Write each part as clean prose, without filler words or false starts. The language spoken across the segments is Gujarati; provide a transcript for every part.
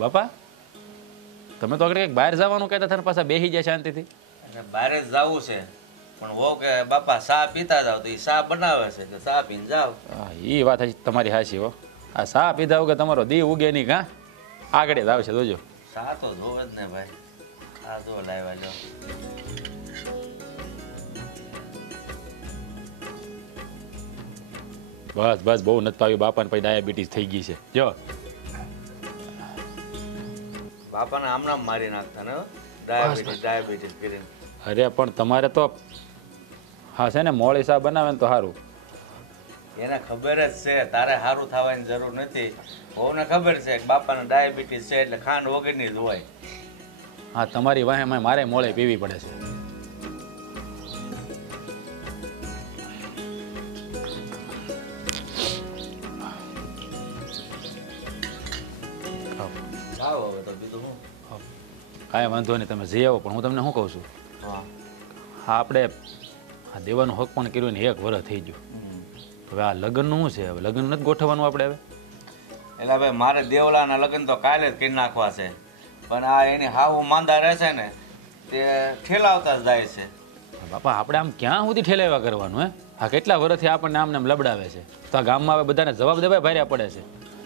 બાપા તમે તો આગળ કંઈક બહાર જવાનું કહેતા હતા ને પાછા બેસી જાય શાંતિથી. અને બહારે જ જવું છે પણ વહુ કે બાપા ચા પીતા જાવ તો એ ચા બનાવે છે કે ચા પીને જાવ. હા એ વાત તમારી હાચી હો. આ સા પીધા વગર તમારો દી ઉગે નહીં કાં આગળ જ આવશે જોજો. ચા તો જોવે જ ને ભાઈ. આ જો લાવ્યા જો. બસ બસ બહુ નથી પાવી બાપાને પછી ડાયાબિટીસ થઈ ગઈ છે જો. બાપાને આમનામ મારી નાખતા ને ડાયાબિટીસ ડાયાબિટીસ કરીને. અરે પણ તમારે તો હા છે ને મોળી સા બનાવે ને તો સારું. એને ખબર જ છે તારે સારું થવાની જરૂર નથી. બહુને ખબર છે કે બાપાને ડાયાબિટીસ છે એટલે ખાંડ વગરની જ હોય. હા તમારી વાહે મારે મોળે પીવી પડે છે. જાઓ હવે તો બીજું હું. કાંઈ વાંધો નહીં તમે જઈ આવો પણ હું તમને શું કહું છું હા હા આપણે આ દેવાનું હક પણ કર્યું ને 1 વર્ષ થઈ ગયું. હવે આ લગ્નનું શું છે હવે લગ્ન નથી ગોઠવવાનું આપણે હવે. એટલે ભાઈ મારે દેવલાના લગ્ન તો કાલે જ કરી નાખવા છે પણ આ એની હાવ માંદા રહેશે ને તે ઠેલાવતા જ જાય છે. બાપા આપણે આમ ક્યાં સુધી ઠેલાવ્યા કરવાનું હે. આ કેટલા વર્ષથી આપણને આમને આમ લબડાવે છે તો આ ગામમાં હવે બધાને જવાબ દેવાય ભાર્યા પડે છે.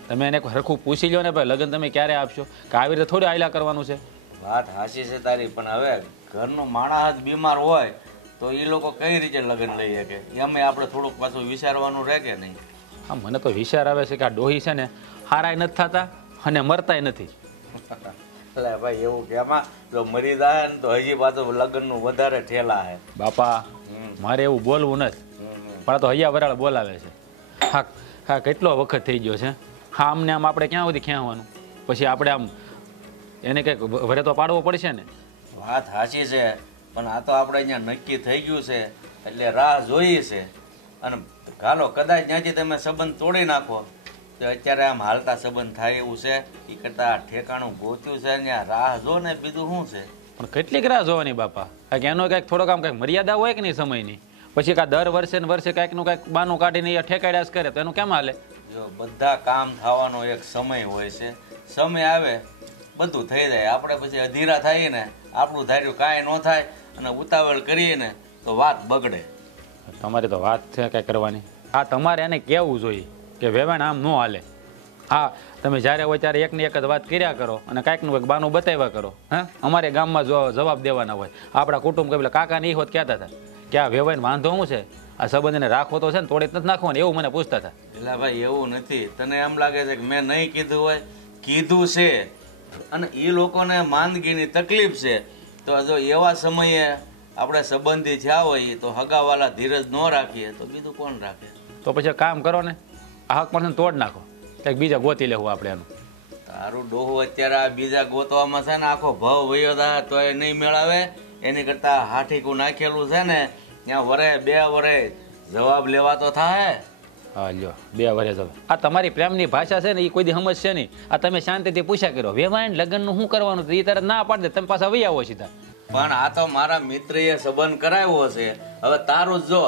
તમે એને હરખું પૂછી લો ને ભાઈ લગ્ન તમે ક્યારે આપશો કે આવી રીતે થોડી આયલા કરવાનું છે. વાત હાચી છે તારી પણ હવે ઘરનો માણસ જ બીમાર હોય તો એ લોકો કઈ રીતે લગ્ન લઈ શકે એમાં આપણે થોડુંક પાછું વિચારવાનું રહે કે નહીં. હા મને તો વિચાર આવે છે કે આ ડોહી છે ને હારાય નથી થતા અને મરતાય નથી. એટલે ભાઈ એવું કે એમાં જો મરી જાય ને તો હજી પાછું લગ્નનું વધારે ઠેલા છે. બાપા મારે એવું બોલવું નથી પણ આ તો હૈયા વરાળ બોલાવે છે. હા હા કેટલો વખત થઈ ગયો છે. હા આમને આમ આપણે ક્યાં સુધી ખેંચવાનું પછી આપણે આમ એને કંઈક વરે તો પાડવો પડશે ને. વાત સાચી છે પણ આ તો આપણે અહીંયા નક્કી થઈ ગયું છે એટલે રાહ જોઈએ છે અને ગાલો કદાચ ત્યાંથી તમે સંબંધ તોડી નાખો તો અત્યારે આમ હાલતા સંબંધ થાય એવું છે એ કરતાં ઠેકાણું ગોત્યું છે ત્યાં રાહ જો ને બીજું શું છે. પણ કેટલીક રાહ જોવાની બાપા કાંઈક એનો કંઈક થોડોક આમ કંઈક મર્યાદા હોય કે નહીં સમયની પછી કાં દર વર્ષે ને વર્ષે કાંઈકનું કાંઈક બાનું કાઢીને એ ઠેકાડ્યા કરે તો એનું કેમ હાલે. જો બધા કામ થવાનો એક સમય હોય છે સમય આવે બધું થઈ જાય આપણે પછી અધીરા થઈએ ને આપણું ધાર્યું કાંઈ ન થાય અને ઉતાવળ કરીએ ને તો વાત બગડે. તમારી તો વાત છે કાંઈ કરવાની. હા તમારે એને કહેવું જોઈએ કે વેવાણ આમ ન હાલે. હા તમે જ્યારે હોય ત્યારે એકની એક જ વાત કર્યા કરો અને કાંઈકનું કંઈક બાનું બતાવ્યા કરો. હા અમારે ગામમાં જવાબ દેવાના હોય આપણા કુટુંબ કે પેલા કાકા નહીં હોત કહેતા હતા કે આ વેવાઈને વાંધો શું છે આ સંબંધને રાખવો તો છે ને તોડી નથી નાખવાનું એવું મને પૂછતા હતા. એટલે ભાઈ એવું નથી તને એમ લાગે છે કે મેં નહીં કીધું હોય કીધું છે અને એ લોકોને માંદગીની તકલીફ છે તો જો એવા સમયે આપણે સંબંધી થયા હોય તો હગાવાલા ધીરજ ન રાખીએ તો બીજું કોણ રાખે. તો પછી કામ કરો ને આ હક પણ તોડ નાખો કંઈક બીજા ગોતી લેવું આપણે એનું. તારું ડોહું અત્યારે આ બીજા ગોતવામાં છે ને આખો ભાવ વયો થાય તો એ નહીં મેળાવે એની કરતાં હાઠીકું નાખેલું છે ને ત્યાં વરે 2 વરે જવાબ લેવા તો થાય. હા લ્યો 2 વર્ષ હવે આ તમારી પ્રેમની ભાષા છે ને એ કોઈ દી સમજશે નહીં. આ તમે શાંતિથી પૂછ્યા કરો વેવાણ લગ્નનું શું કરવાનું એ તરત ના પાડી દે તમે પાછા વહી આવો સીધા. પણ આ તો મારા મિત્રએ સંબંધ કરાવ્યો છે હવે તારું જો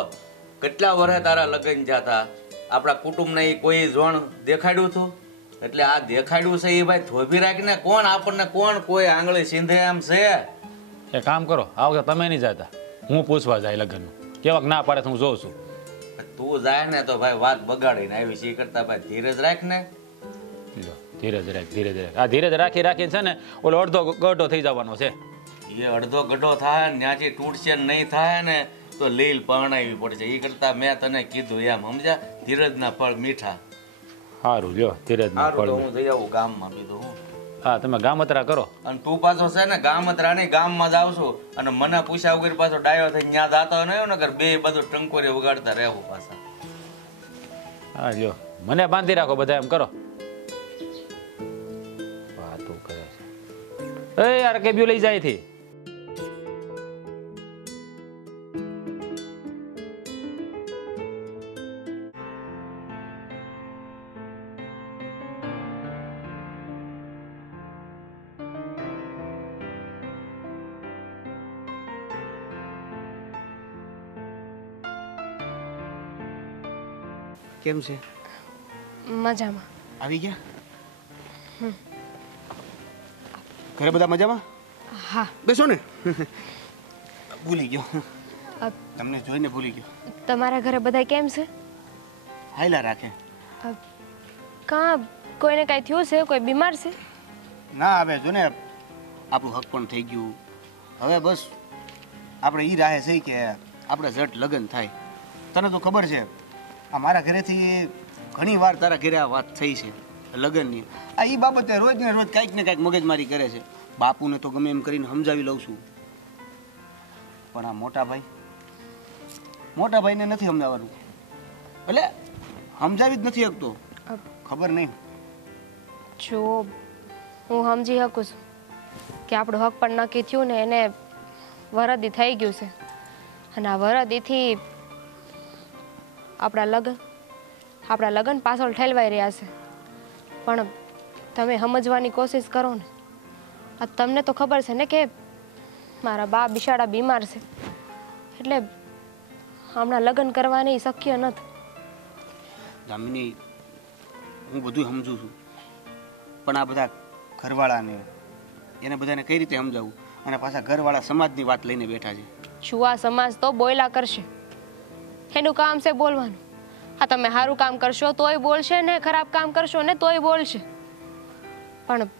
કેટલા વર્ષે તારા લગ્ન થયા હતા આપણા કુટુંબને એ કોઈ જોણ દેખાડ્યું હતું એટલે આ દેખાડ્યું છે એ ભાઈ થોભી રાખીને કોણ આપણને કોણ કોઈ આંગળી સીંધે એમ છે. એ કામ કરો આ વખતે તમે નહીં જતા હું પૂછવા જાય લગ્નનું કેવાક ના પાડે હું જોઉં છું. તું જાય ને તો ભાઈ વાત બગાડીને આવી છે એ કરતા ભાઈ ધીરજ રાખ ને. ધીરજ રાખ ધીરજ રાખ આ ધીરજ રાખી રાખીને છે ને ઓલો અડધો ગઢો થઈ જવાનો છે. એ અડધો ગઢો થાય ને ત્યાંથી તૂટશે નહીં થાય ને તો લીલ પરણાવી પડશે એ કરતા મેં તને કીધું એમ સમજ્યા ધીરજના ફળ મીઠા. સારું લ્યો ધીરજના ફળ. હું જઈ આવું ગામમાં બીજું હું. હા તમે ગામતરા કરો અને તું પાછો છે ને ગામતરા નહીં ગામમાં જ આવશું અને મને પૂછ્યા વગર પાછો ડાયો થઈ ત્યાં જાતો નહીં ને બે બધું ટંકોરી વગાડતા રહેવું પાછા. હા લ્યો મને બાંધી રાખો બધા એમ કરો. વાતું કરે છે એ યાર કેબ્યુ લઈ જાય થી. કેમ છે? મજામાં. આવી ગયા? ઘરે બધા મજામાં? હા. બેસો ને. ભૂલી ગયો, અ, તમને જોઈને ભૂલી ગયો. તમારા ઘરે બધા કેમ છે? હાયલા રાખે. કાં કોઈને કાંઈ થયું છે? કોઈ બીમાર છે? ના હવે જો ને આપણું હક પણ થઈ ગયું. હવે બસ આપણે ઈ રાહે છે કે આપણે ઝટ લગ્ન થાય. તને તો ખબર છે આ મારા ઘરેથી ઘણી વાર તારા ઘરે આ વાત થઈ છે લગ્નની. આ ઈ બાબતે રોજ ને રોજ કાંઈક ને કાંઈક મગજમારી કરે છે. બાપુને તો ગમે એમ કરીને સમજાવી લઉં છું, પણ આ મોટા ભાઈને નથી સમજાવવાનું. એટલે સમજાવી જ નથી શકતો. ખબર નહીં. જો હું સમજી શકું છું કે આપણું હક પણ નક્કી થયું ને એને વરદી થઈ ગયું છે, અને આ વરદીથી આપણા લગ્ન પાછળ ઠેલવાઈ રહ્યા છે. પણ તમે સમજવાની કોશિશ કરો ને. આ તમને તો ખબર છે ને કે મારા બા બિચારા બીમાર છે, એટલે હમણાં લગ્ન કરવાની શક્ય નથી. દામિની, હું બધું સમજુ છું, પણ આ બધા ઘરવાળાને એને બધાને કઈ રીતે સમજાવું? અને પાછા ઘરવાળા સમાજની વાત લઈને બેઠા છે. છુઆ સમાજ તો બોયલા કરશે, એનું કામ છે બોલવાનું. હા, તમે સારું કામ કરશો તોય બોલશે ને, ખરાબ કામ કરશો ને તોય બોલશે. પણ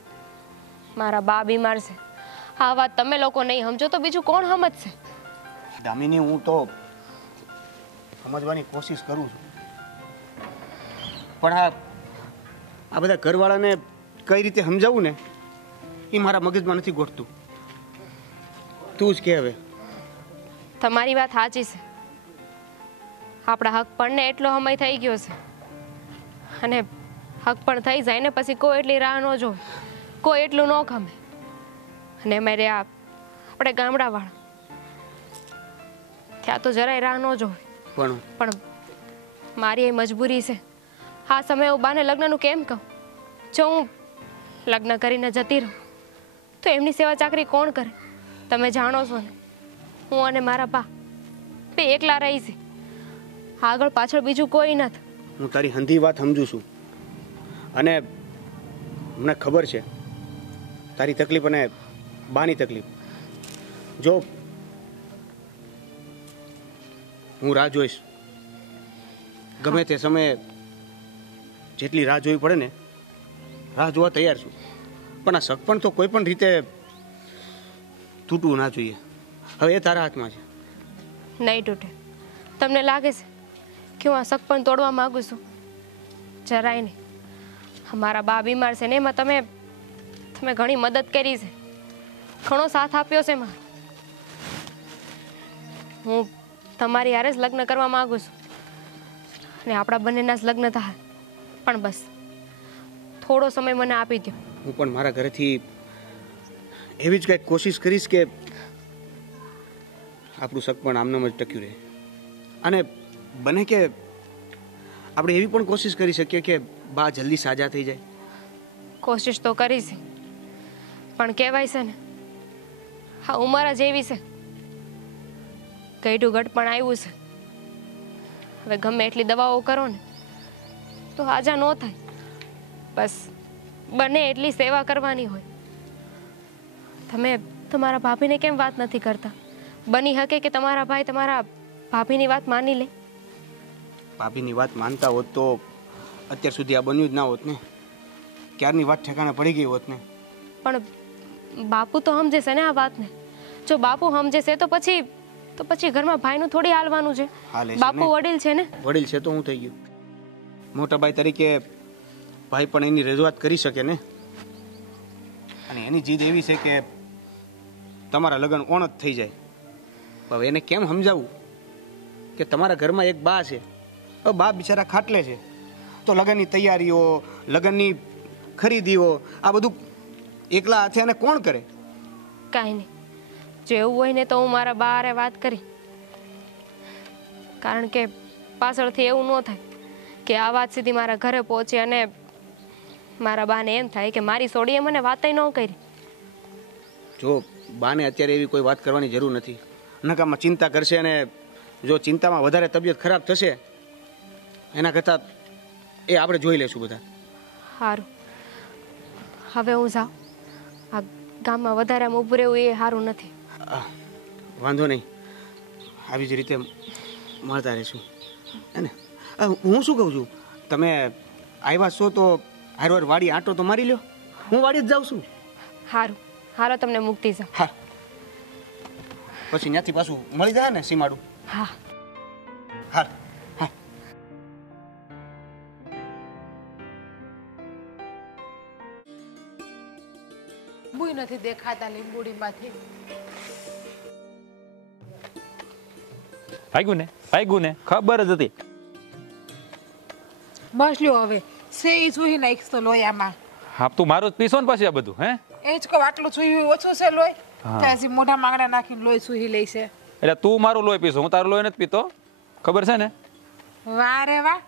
મારા બા બીમાર છે, આ વાત તમે લોકો નહીં સમજો તો બીજું કોણ સમજશે? દામિની, હું તો સમજવાની કોશિશ કરું છું, પણ આ બધા ઘરવાળાને કઈ રીતે સમજાવું ને એ મારા મગજમાં નથી ગોઠતું. તું જ કે હવે. તમારી વાત સાચી છે. આપણા હક પણ ને એટલો સમય થઈ ગયો છે, અને હક પણ થઈ જાય ને પછી કોઈ એટલી રાહ ન જોવે, કોઈ એટલું ન ગમે. અને અમારે આપણે ગામડાવાળા ત્યાં તો જરાય રાહ ન જોવે. પણ મારી એ મજબૂરી છે. આ સમયે હું બાને લગ્નનું કેમ કહું? જો હું લગ્ન કરીને જતી રહું તો એમની સેવા ચાકરી કોણ કરે? તમે જાણો છો ને, હું અને મારા બા બે એકલા રહી છે, આગળ પાછળ બીજું કોઈ નથી. હું તારી હંધી વાત સમજુ છું, અને મને ખબર છે તારી તકલીફ અને બાની તકલીફ. જો હું રાહ જોઈશ, ગમે તે સમયે જેટલી રાહ જોવી પડે ને રાહ જોવા તૈયાર છું, પણ આ સગપણ તો કોઈ પણ રીતે તૂટવું ના જોઈએ. હવે એ તારા હાથમાં છે. નહીં તૂટે. તમને લાગે છે કે હું આ શક પણ તોડવા માંગુ છું? જરાય નહીં. મારા બા બીમાર છે ને એમાં તમે ઘણી મદદ કરી છે, ઘણો સાથ આપ્યો છે મારો. હું તમારી હારે જ લગ્ન કરવા માંગુ છું, અને આપણા બંનેના જ લગ્ન થાય. પણ બસ થોડો સમય મને આપી દો. હું પણ મારા ઘરેથી એવી જ કંઈક કોશિશ કરીશ કે આપણું શક પણ આમનામ જ ટક્યું રહે. અને બને કે આપણે એવી પણ કોશિશ કરી શકીએ કે બા જલ્દી સાજા થઈ જાય. કોશિશ તો કરી છે, પણ કહેવાય છે ને, હા ઉંમર જ એવી છે, ગઈઢું ગઢ પણ આવ્યું છે. હવે ગમે એટલી દવાઓ કરો ને તો હાજા ન થાય. બસ બને એટલી સેવા કરવાની હોય. તમે તમારા ભાભીને કેમ વાત નથી કરતા? બની શકે કે તમારા ભાઈ તમારા ભાભીની વાત માની લે. ભાભીની વાત માનતા હોત તો અત્યાર સુધી આ બન્યું જ ના હોત ને, ક્યારની વાત ઠેકાણે પડી ગઈ હોત ને. પણ બાપુ તો સમજે છે ને આ વાતને. જો બાપુ સમજે છે તો પછી ઘરમાં ભાઈનું થોડી હાલવાનું છે. હાલે છે બાપુ ને. વડીલ છે ને. વડીલ છે તો હું થઈ ગયું મોટા ભાઈ તરીકે. ભાઈ પણ એની રજૂઆત કરી શકે ને. અને એની જીદ એવી છે કે તમારા લગ્ન ઓણ જ થઈ જાય. હવે એને કેમ સમજાવું કે તમારા ઘરમાં એક બા છે, હવે બા બિચારા ખાટલે છે, તો લગ્નની તૈયારીઓ, લગ્નની ખરીદીઓ આ બધું એકલા હાથે અને કોણ કરે? કાંઈ નહીં, જો એવું હોય ને તો હું મારા બા હારે વાત કરી. કારણ કે પાછળથી એવું ન થાય કે આ વાત સીધી મારા ઘરે પહોંચે અને મારા બાને એમ થાય કે મારી સોડીએ મને વાતય ન કરી. જો બાને અત્યારે એવી કોઈ વાત કરવાની જરૂર નથી. નકામાં ચિંતા કરશે, અને જો ચિંતામાં વધારે તબિયત ખરાબ થશે એના કરતાં એ આપણે જોઈ લેશું બધા. સારું, હવે હું જાઉં. આ ગામમાં વધારે આમ ઊભું રહેવું એ સારું નથી. વાંધો નહીં, આવી જ રીતે મળતા રહીશું હે ને. હું શું કહું છું, તમે આવ્યા છો તો હારવાર વાડી આંટો તો મારી લ્યો. હું વાડી જ જાઉં છું. સારું, હારો તમને મુક્તિ છે. હા, પછી ત્યાંથી પાછું મળી જાય ને સીમાડું. હા. હા હા. લીંબુ નથી દેખાતા લીંબુડીમાંથી. ભાગ્યું ને ખબર જ હતી. બસ લ્યો હવે સે સુહી નાખીશ તો લોયામાં. હા, તું મારું જ પીશો ને પછી આ બધું હે. એ જ કહું, આટલું સુહી ઓછું છે લોહી. ત્યાંથી મોઢા માંગડા નાખીને લોહી સુહી લે છે. એટલે તું મારું લોહી પીશો, હું તારું લોહી નથી પીતો, ખબર છે ને. વાહ રે વાહ,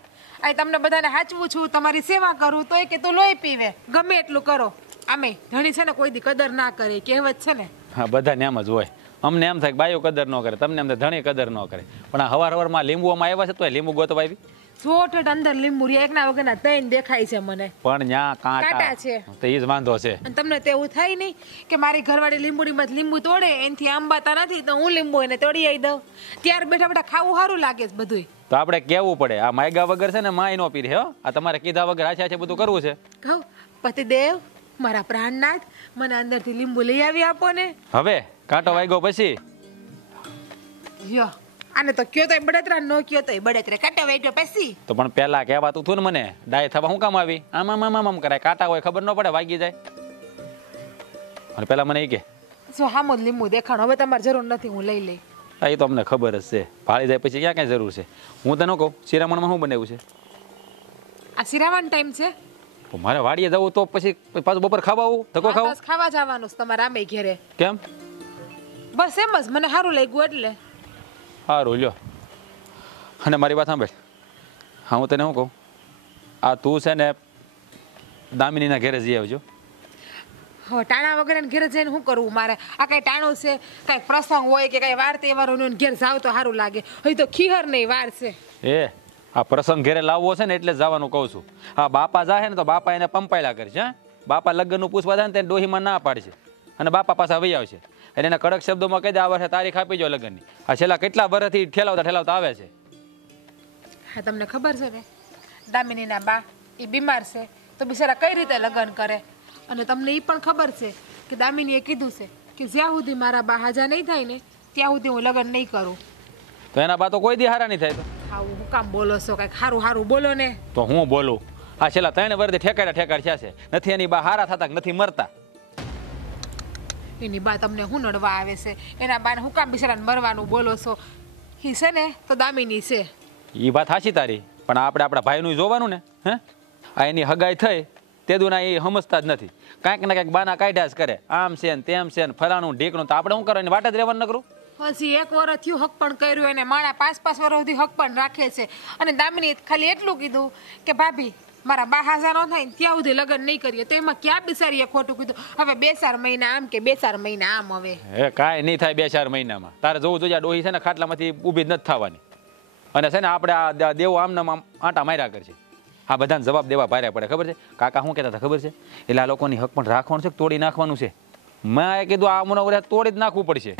આ તમને બધાને હાચવું છું, તમારી સેવા કરું તોય કે તું લોહી પીવે, ગમે એટલું કરો. આમે ધણી છે ને કોઈ દી કદર ના કરે, કહેવત છે ને. હા, બધાને એમ જ હોય. અમને એમ થાય કે બાયો કદર ન કરે, તમને એમ થાય ધણી કદર ન કરે. પણ આ હવારમાં લીંબુમાં આવ્યા છે તો લીંબુ ગોતવા આવી. ચોટ અંદર લીંબુ એકના વગરના ત્રણ દેખાય છે મને. પણ ન્યા કાંટા કાંટા છે. તો એ જ વાંધો છે. અને તમને તો એવું થાય નહીં કે મારી ઘરવાળી લીંબુડીમાં લીંબુ તોડે એનથી આંબાતા નથી તો હું લીંબુ એને તોડી આવી દઉં. ત્યાર બેઠા બેઠા ખાવું સારું લાગે છે બધું. તો આપણે કેવું પડે, આ માયગા વગર છે ને માય નો પીરે. હો, આ તમારે કીધા વગર આછા બધું કરવું છે. કહું પતિદેવ, મારા પ્રાણનાથ, મને અંદરથી લીંબુ લઈ આવી આપો ને. હવે કાંટો વાગ્યો પછી યો આને તો કયો તો બળતરા, નો કયો તો બળતરા, કાંટા વાગ્યો પછી. તો પણ પેલા કહેવાતું હતું ને મને, ડાય થવા હું કામ આવી? આમ કરાય, કાંટા હોય ખબર ન પડે, વાગી જાય. અને પેલા મને એ કે જો હામો જ લીંબુ દેખાણો, હવે તમારે જરૂર નથી, હું લઈ લઈ. હા, એ તો અમને ખબર જ છે. ભાળી જાય પછી ક્યાં જરૂર છે. હું તને કહું, શિરામણમાં શું બનાવ્યું છે? આ શિરામણ ટાઈમ છે. તો મારે વાડીએ જવું તો પછી પાછું બપોર ખાવા આવું, ધક્કો ખાવું? બસ ખાવા જવાનું છે તમારે આમે ઘેરે. કેમ? બસ એમ જ, મને સારું લાગ્યું એટલે. સારું લ્યો. અને મારી વાત સાંભળ. હા, હું તને શું કહું, આ તું છે ને દામિનીના ઘેરે જઈ આવજો. હવે ટાણા વગર ઘેર જઈને શું કરવું મારે? આ કઈ ટાણું છે, કઈ પ્રસંગ હોય કે કઈ વાર તહેવારો ઘેર જાવ તો સારું લાગે. હવે તો ખીહર નહીં વાર છે. આ પ્રસંગ ઘેરે લાવવો છે ને એટલે જવાનું કહું છું. હા, બાપા જાહે ને તો બાપા એને પંપાયલા કરશે. હા, બાપા લગ્નનું પૂછવા જાય ને તેને ડોહીમાં ના પાડશે અને બાપા પાછા વહી આવશે. એટલે એને કડક શબ્દોમાં કહી દે આ વર્ષે તારીખ આપી જો લગ્નની. આ છેલ્લા કેટલા વર્ષથી ઠેલાવતા આવે છે. હા, તમને ખબર છે ને દામિનીના બા એ બીમાર છે તો બિચારા કઈ રીતે લગ્ન કરે. અને તમને એ પણ ખબર છે કે દામિનીએ કીધું છે કે જ્યાં સુધી મારા બા હાજા નહીં થાય ને ત્યાં સુધી હું લગ્ન નહીં કરું. તો એના બા તો કોઈ દી હારા નહીં થાય. તો આવું હું કામ બોલો છો? કઈક સારું સારું બોલો ને. તો હું બોલું? આ છેલ્લા 3 વર્ષથી ઠેકાડ થયા છે. નથી એની બા હારા થતા, નથી મરતા. એની બા તમને શું નડવા આવે છે? એના બાને હું કામ બિચારાને મરવાનું બોલો છો? એ છે ને તો દામિની છે. એ વાત સાચી તારી, પણ આપણે આપણા ભાઈનું જોવાનું ને. હે, આ એની હગાઈ થઈ તે દુના એ સમજતા જ નથી. કાંઈક ને કાંઈક બાના કાઢ્યા જ કરે. આમ છે ને તેમ છે ને ફલાણું ઢીકણું. તો આપણે શું કરવાની વાટ જ રહેવાનું નકરું. હજી 1 વર્ષ થયું હક પણ કર્યું એને માણા 5-5 વર્ષ સુધી હક પણ રાખે છે. અને દામિની ખાલી એટલું કીધું કે ભાભી મારા બા હાજા ન થાય ત્યાં સુધી લગ્ન નહીં કરીએ. તો એમાં ક્યાં બિચારીએ ખોટું કીધું? હવે 2-4 મહિના આમ કે 2-4 મહિના આમ. હવે કાંઈ નહીં થાય 2-4 મહિનામાં. તારે જોવું જોઈએ ડોહી છે ને ખાટલામાંથી ઊભી જ નથી થવાની. અને છે ને આપણે આ દેવો આમ આંટા માર્યા કરશે. આ બધાને જવાબ દેવા ભારે પડે. ખબર છે કાકા શું કહેતા હતા ખબર છે? એટલે આ લોકોની હક પણ રાખવાનું છે કે તોડી નાખવાનું છે? મેં કીધું આ મને તોડી જ નાખવું પડશે.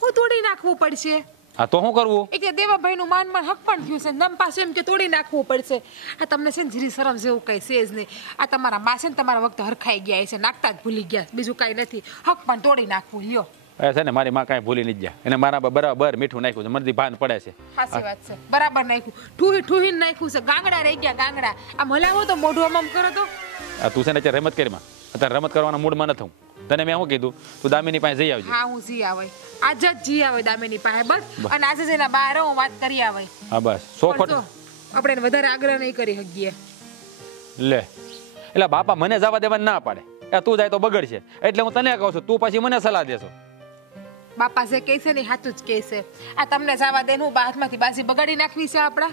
હું તોડી નાખવું પડશે? હા, તો શું કરવું? એટલે દેવાભાઈ નું માન હક પણ થયું છે, દમ પાસે એમ કે તોડી નાખવું પડશે. આ તમને છે ને જીરી શરમ જેવું કઈ છે જ નહીં. આ તમારા માં છે ને તમારા વખતે હરખાઈ ગયા છે, નાખતા જ ભૂલી ગયા, બીજું કઈ નથી. હક પણ તોડી નાખવું. લ્યો છે ને મારી માં કાંઈ ભૂલી નથી ગયા. એને મારા બરાબર મીઠું નાખ્યું છે, મરદી ભાન પડે છે. સાચી વાત છે, બરાબર નાખ્યું. ઠૂહીને નાખ્યું છે. ગાંગડા રહી ગયા, ગાંગડા. આમ હલાવો તો મોઢું આમ કરો તો. તું છે ને અત્યારે રમત કરીમાં, અત્યારે રમત કરવાના મૂડમાં નથી હું. તને મેં શું કીધું? તું દામિની પાસે જઈ આવજે. હા, હું જઈ આવે આજ જ જઈ આવે દામિની પાસે. બસ અને આજે જઈને બહાર હું વાત કરી આવે. હા બસ, સોખોટ આપણે વધારે આગ્રહ નહીં કરી શકીએ. લે એટલે બાપા મને જવા દેવા ના પાડે. તું જાય તો બગડશે એટલે હું તને કહું છું, તું પછી મને સલાહ દેશો. બાપા જે કહે છે ને હાથું જ કહે છે. આ તમને જવા દે હું હાથમાંથી બાજી બગાડી નાખવી છે આપડા?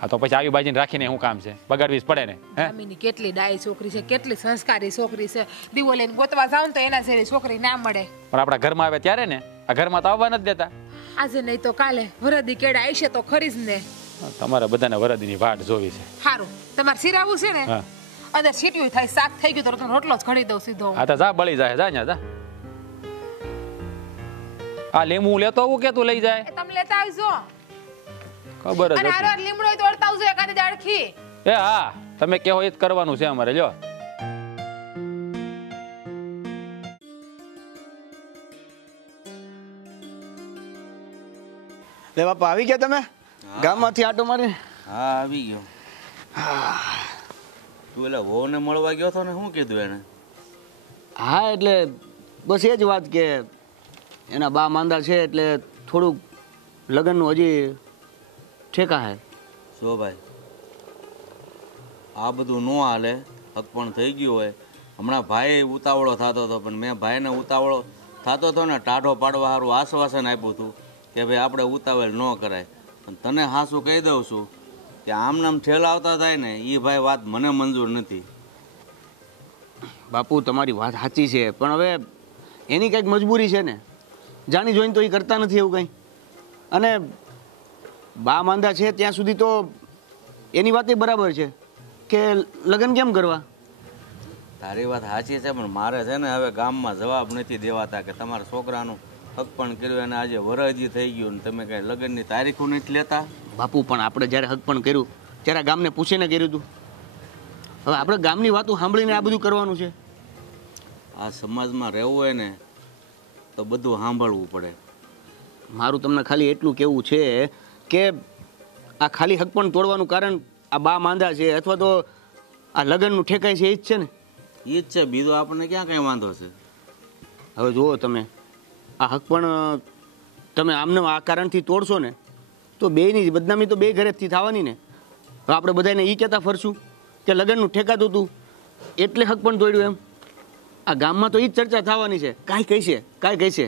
હા, તો પછી આવી બાજીને રાખીને શું કામ છે? બગાડવી જ પડે ને. દામિની કેટલી ડાય છોકરી છે, કેટલી સંસ્કારી છોકરી છે. દીવો લઈને ગોતવા જાવ તો એના જેવી છોકરી ના મળે. પણ આપણા ઘરમાં આવે ત્યારે ને, આ ઘરમાં તો આવવા નથી દેતા. આજે નહીં તો કાલે વરદી કેડા આવશે તો ખરી જ ને. તમારા બધાને વરદીની વાટ જોવી છે. સારું, તમારે સિરાવું છે ને? અંદર સીટ્યું થાય, શાક થઈ ગયું તો તને રોટલો જ ઘડી દઉં સીધો. આ તો જા બળી જાય, જા ન્યા જા. આ લીંબુ લેતો આવું કે તું લઈ જાય? એ તમે લેતા આવજો. ખબર જ અને હતી. હારો લીમડો હોય તો અડતા આવજો એકાદી દાડખી. એ હા, તમે કહો એ જ કરવાનું છે અમારે. લ્યો લે બાપા આવી ગયા તમે ગામમાંથી આટો મારી? હા આવી ગયો. તું એટલે વહુને મળવા ગયો હતો ને, શું કીધું એને? હા એટલે બસ એ જ વાત કે એના બા માંદા છે એટલે થોડુંક લગ્નનું હજી ઠેકા હે. જો ભાઈ, આ બધું ન હાલે. હક પણ થઈ ગયું હોય. હમણાં ભાઈ ઉતાવળો થતો હતો, પણ મેં ભાઈને ઉતાવળો થતો હતો ને ટાઢો પાડવા સારું આશ્વાસન આપ્યું હતું કે ભાઈ આપણે ઉતાવળ ન કરાય. પણ તને હાસું કહી દઉં છું કે આમ નામ ઠેલાવતા થાય ને એ ભાઈ વાત મને મંજૂર નથી. બાપુ તમારી વાત સાચી છે, પણ હવે એની કંઈક મજબૂરી છે ને, જાણી જોઈને તો એ કરતા નથી એવું કંઈ. અને બા માંદા છે ત્યાં સુધી તો એની વાત બરાબર છે કે લગ્ન કેમ કરવા. તારી વાત સાચી છે, પણ મારે છે ને હવે ગામમાં જવાબ નથી દેવાતા કે તમારા છોકરાનું હક પણ કર્યું અને આજે વરહજી થઈ ગયું ને તમે કાંઈ લગ્નની તારીખો નથી લેતા. બાપુ પણ આપણે જ્યારે હક પણ કર્યું ત્યારે ગામને પૂછીને કર્યું હતું. હવે આપણે ગામની વાતો સાંભળીને આ બધું કરવાનું છે. આ સમાજમાં રહેવું હોય ને તો બધું સાંભળવું પડે. મારું તમને ખાલી એટલું કહેવું છે કે આ ખાલી હક પણ તોડવાનું કારણ આ બા માંદા છે અથવા તો આ લગ્નનું ઠેકાય છે એ જ છે ને. એ જ છે, બીજો આપણને ક્યાં કંઈ વાંધો છે. હવે જુઓ તમે આ હક પણ તમે આમને આ કારણથી તોડશો ને તો બેયની બદનામી તો બે ઘરેથી થવાની ને. હવે આપણે બધાને એ કહેતા ફરશું કે લગ્નનું ઠેકાતું હતું એટલે હક પણ તોડ્યું એમ. આ ગામમાં તો એ જ ચર્ચા થવાની છે. કાંઈ કહીશે કાંઈ કહીશે.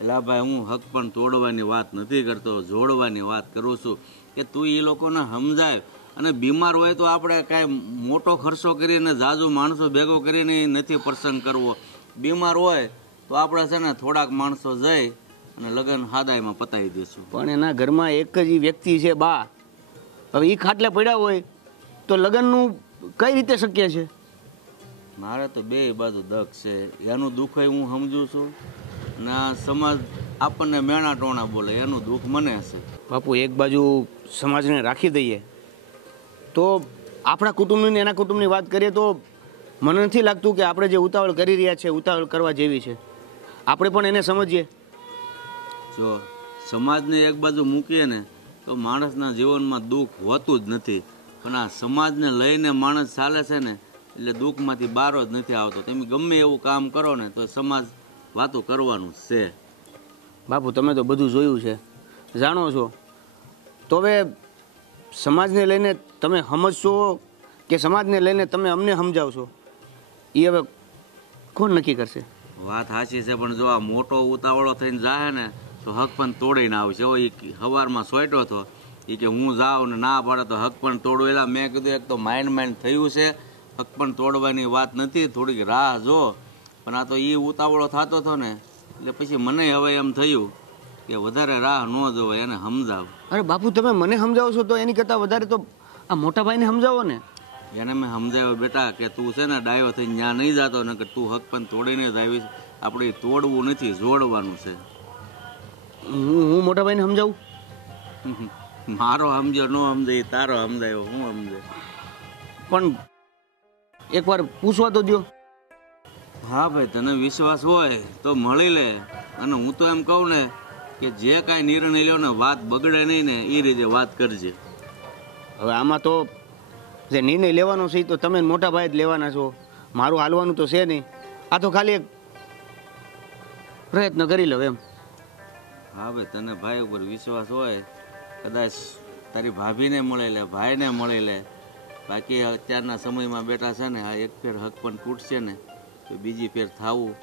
એટલે ભાઈ હું હક પણ તોડવાની વાત નથી કરતો, જોડવાની વાત કરું છું કે તું એ લોકોને સમજાય. અને બીમાર હોય તો આપણે કાંઈ મોટો ખર્ચો કરીને જાજુ માણસો ભેગો કરીને નથી પ્રસંગ કરવો. બીમાર હોય તો આપણે છે ને થોડાક માણસો જઈ અને લગ્ન હાદાઈમાં પતાવી દઈશું. પણ એના ઘરમાં એક જ વ્યક્તિ છે બા. હવે એ ખાટલે પડ્યા હોય તો લગ્નનું કઈ રીતે શક્ય છે. મારે તો બે બાજુ દખ છે. એનું દુઃખ હું સમજુ છું અને આ સમાજ આપણને મેણા ટોણા બોલે એનું દુઃખ મને હશે. બાપુ એક બાજુ સમાજને રાખી દઈએ તો આપણા કુટુંબની એના કુટુંબની વાત કરીએ તો મને નથી લાગતું કે આપણે જે ઉતાવળ કરી રહ્યા છે ઉતાવળ કરવા જેવી છે. આપણે પણ એને સમજીએ. જો સમાજને એક બાજુ મૂકીએ ને તો માણસના જીવનમાં દુઃખ હોતું જ નથી, પણ આ સમાજને લઈને માણસ ચાલે છે ને એટલે દુઃખમાંથી બહાર જ નથી આવતો. તમે ગમે એવું કામ કરો ને તો સમાજ વાતો કરવાનું છે. બાપુ તમે તો બધું જોયું છે, જાણો છો. તો હવે સમાજને લઈને તમે સમજશો કે સમાજને લઈને તમે અમને સમજાવશો એ હવે કોણ નક્કી કરશે. વાત સાચી છે, પણ જો આ મોટો ઉતાવળો થઈને જાય ને તો હક પણ તોડીને આવશે. એ સવારમાં સોટ્યો હતો એ કે હું જાઉં ને ના પાડે તો હક પણ તોડું. એલા મેં કીધું એક તો માઇન્ડ થયું છે, હક પણ તોડવાની વાત નથી, થોડીક રાહ જો. પણ આ તો એ ઉતાવળો થતો હતો ને એટલે પછી મને હવે એમ થયું કે વધારે રાહ ન જોવાય, એને સમજાવ. અરે બાપુ તમે મને સમજાવો છો તો એની કરતાં વધારે તો આ મોટા ભાઈને સમજાવો ને. એને મેં સમજાવ્યો બેટા કે તું છે ને ડાયો થઈને ત્યાં નહીં જતો ને કે તું હક પણ તોડીને જ આવીશ. આપણે તોડવું નથી, જોડવાનું છે. હું મોટા ભાઈને સમજાવું. મારો સમજ્યો ન સમજાય, તારો સમજાયો હું સમજે. પણ એકવાર પૂછવા તો દો. હા ભાઈ, તને વિશ્વાસ હોય તો મળી લે. અને હું તો એમ કહું ને કે જે કાંઈ નિર્ણય લ્યો ને વાત બગડે નહીં ને એ રીતે વાત કરજે. હવે આમાં તો જે નિર્ણય લેવાનો છે એ તો તમે મોટા ભાઈ જ લેવાના છો. મારું હાલવાનું તો છે નહીં. આ તો ખાલી એક પ્રયત્ન કરી લો એમ. હા ભાઈ, તને ભાઈ ઉપર વિશ્વાસ હોય કદાચ તારી ભાભીને મળી લે, ભાઈને મળી લે. બાકી અત્યારના સમયમાં બેઠા છે ને આ એક ફેર હક પણ તૂટશે ને તો બીજી ફેર થવું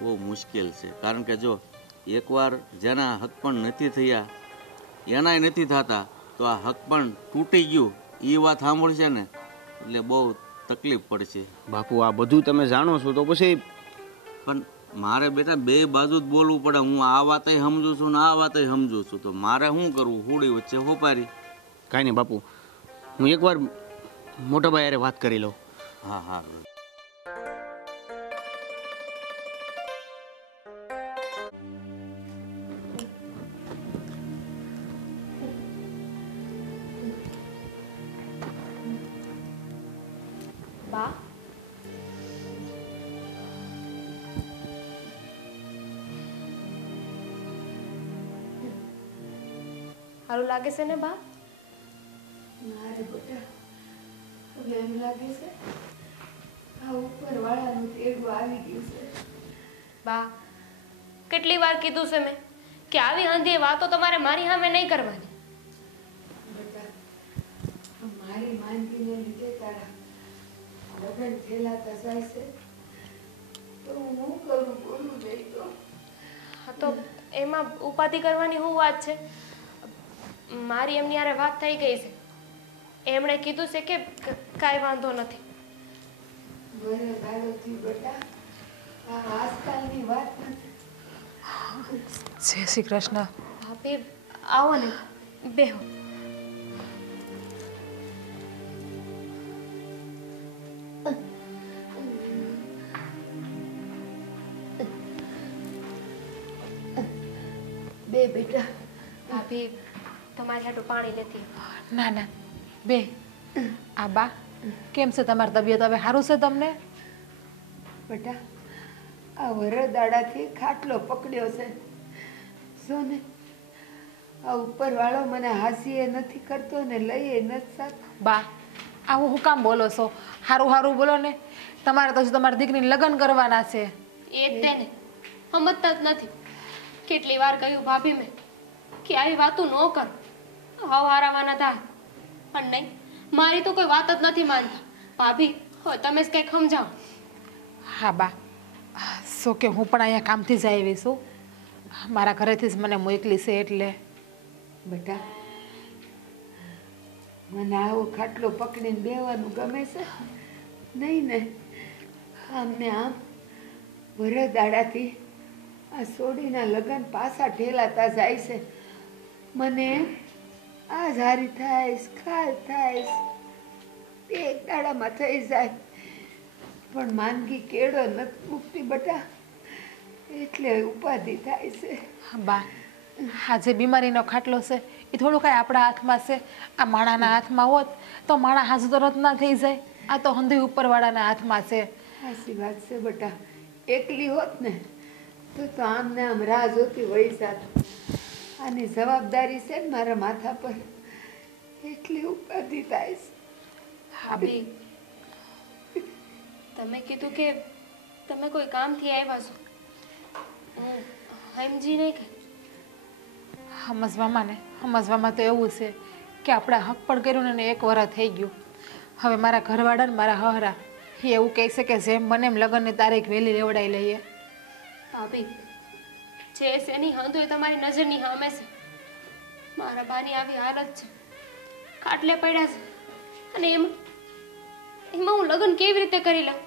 બહુ મુશ્કેલ છે. કારણ કે જો એકવાર જેના હક પણ નથી થયા એનાય નથી થતા તો આ હક પણ તૂટી ગયું એ વાત સાંભળશે ને એટલે બહુ તકલીફ પડશે. બાપુ આ બધું તમે જાણો છો તો પછી પણ મારે બેટા બે બાજુ જ બોલવું પડે. હું આ વાતે સમજુ છું ને આ વાતે સમજુ છું, તો મારે શું કરવું? હોડી વચ્ચે હોપારી. કાંઈ નહીં બાપુ, હું એકવાર મોટા ભાઈ યારે વાત કરી લઉં. હા હા બા સારું લાગે છે ને બા? મારે બેટા હવે એમ લાગે છે આ ઉપરવાળાનું તેડું આવી ગયું છે. બા કેટલી વાર કીધું છે મેં કે આવી આંધી વાતો તમારે મારી સામે નહીં કરવાની. બેટા મારી માનતીને લીધે તારા લગ્ન થયેલા જાય છે તો હું કરું બોલું નહીં તો. હા તો એમાં ઉપાધિ કરવાની શું વાત છે? મારી એમની હારે વાત થઈ ગઈ છે. એમણે કીધું છે કે કાંઈ વાંધો નથી. મને દાદોથી બેટા આ આજકાલની વાત નથી. જય શ્રી કૃષ્ણ. ભાભી આવો ને, બેહો. બે બેટા ભાભી તમારી હાટું પાણી લેતી. ના ના બે. આ બા કેમ છે તમારી તબિયત? હવે સારું છે તમને? બેટા આ વરદાડાથી ખાટલો પકડ્યો છે. જો ને આ ઉપરવાળો મને હાસીએ નથી કરતો ને લઈએ નથી શકતો. બા આવું હું કામ બોલો છો? સારું સારું બોલો ને. તમારે તો હજુ તમારી દીકરીને લગ્ન કરવાના છે. એ જ તેને સમજતા જ નથી. કેટલી વાર કહ્યું ભાભી મેં કે આવી વાતો ન કરો, હવારાવાના થાય. પણ નહીં, મારી તો કોઈ વાત જ નથી માનતા. ભાભી હવે તમે જ કંઈક સમજાવો. હા બા, શું કે હું પણ અહીંયા કામથી જ આવી છું. મારા ઘરેથી જ મને મોકલી છે એટલે. બેટા મને આવો ખાટલો પકડીને બેવાનું ગમે છે નહીં ને? આમ ને આમ વરદાડાથી આ સોડીના લગ્ન પાછા ઠેલાતા જાય છે. મને આ હારી થાઈશ, ખાલ થાઈશ, એક દાડામાં થઈ જાય. પણ માંદગી કેળો નથી મૂકતી બેટા, એટલે ઉપાધિ થાય છે. બા આ જે બીમારીનો ખાટલો છે એ થોડું કાંઈ આપણા હાથમાં છે. આ માણાના હાથમાં હોત તો માણા હાજુ તરત ના થઈ જાય. આ તો હંધી ઉપરવાળાના હાથમાં છે. સાચી વાત છે બેટા. એકલી હોત ને તો આમ ને આમ રાહ જોતી વહી જાત. આની જવાબદારી છે ને મારા માથા પર, એટલી ઉપાધિ થાય છે. ભાભી તમે કીધું કે તમે કોઈ કામથી આવ્યા છો. હું સમજી નહીં કે સમજવામાં ને સમજવામાં તો એવું છે કે આપણે હક પણ કર્યું ને 1 વર્ષ થઈ ગયું. હવે મારા ઘરવાળા ને મારા હહરા એ એવું કહે છે કે જેમ બને એમ લગ્નની તારીખ વહેલી લેવડાવી લઈએ. ભાભી જે છે એની હંધો એ તમારી નજરની સામે છે. મારા બાની આવી હાલત છે, ખાટલે પડ્યા છે, અને એમાં હું લગ્ન કેવી રીતે કરી લઉં?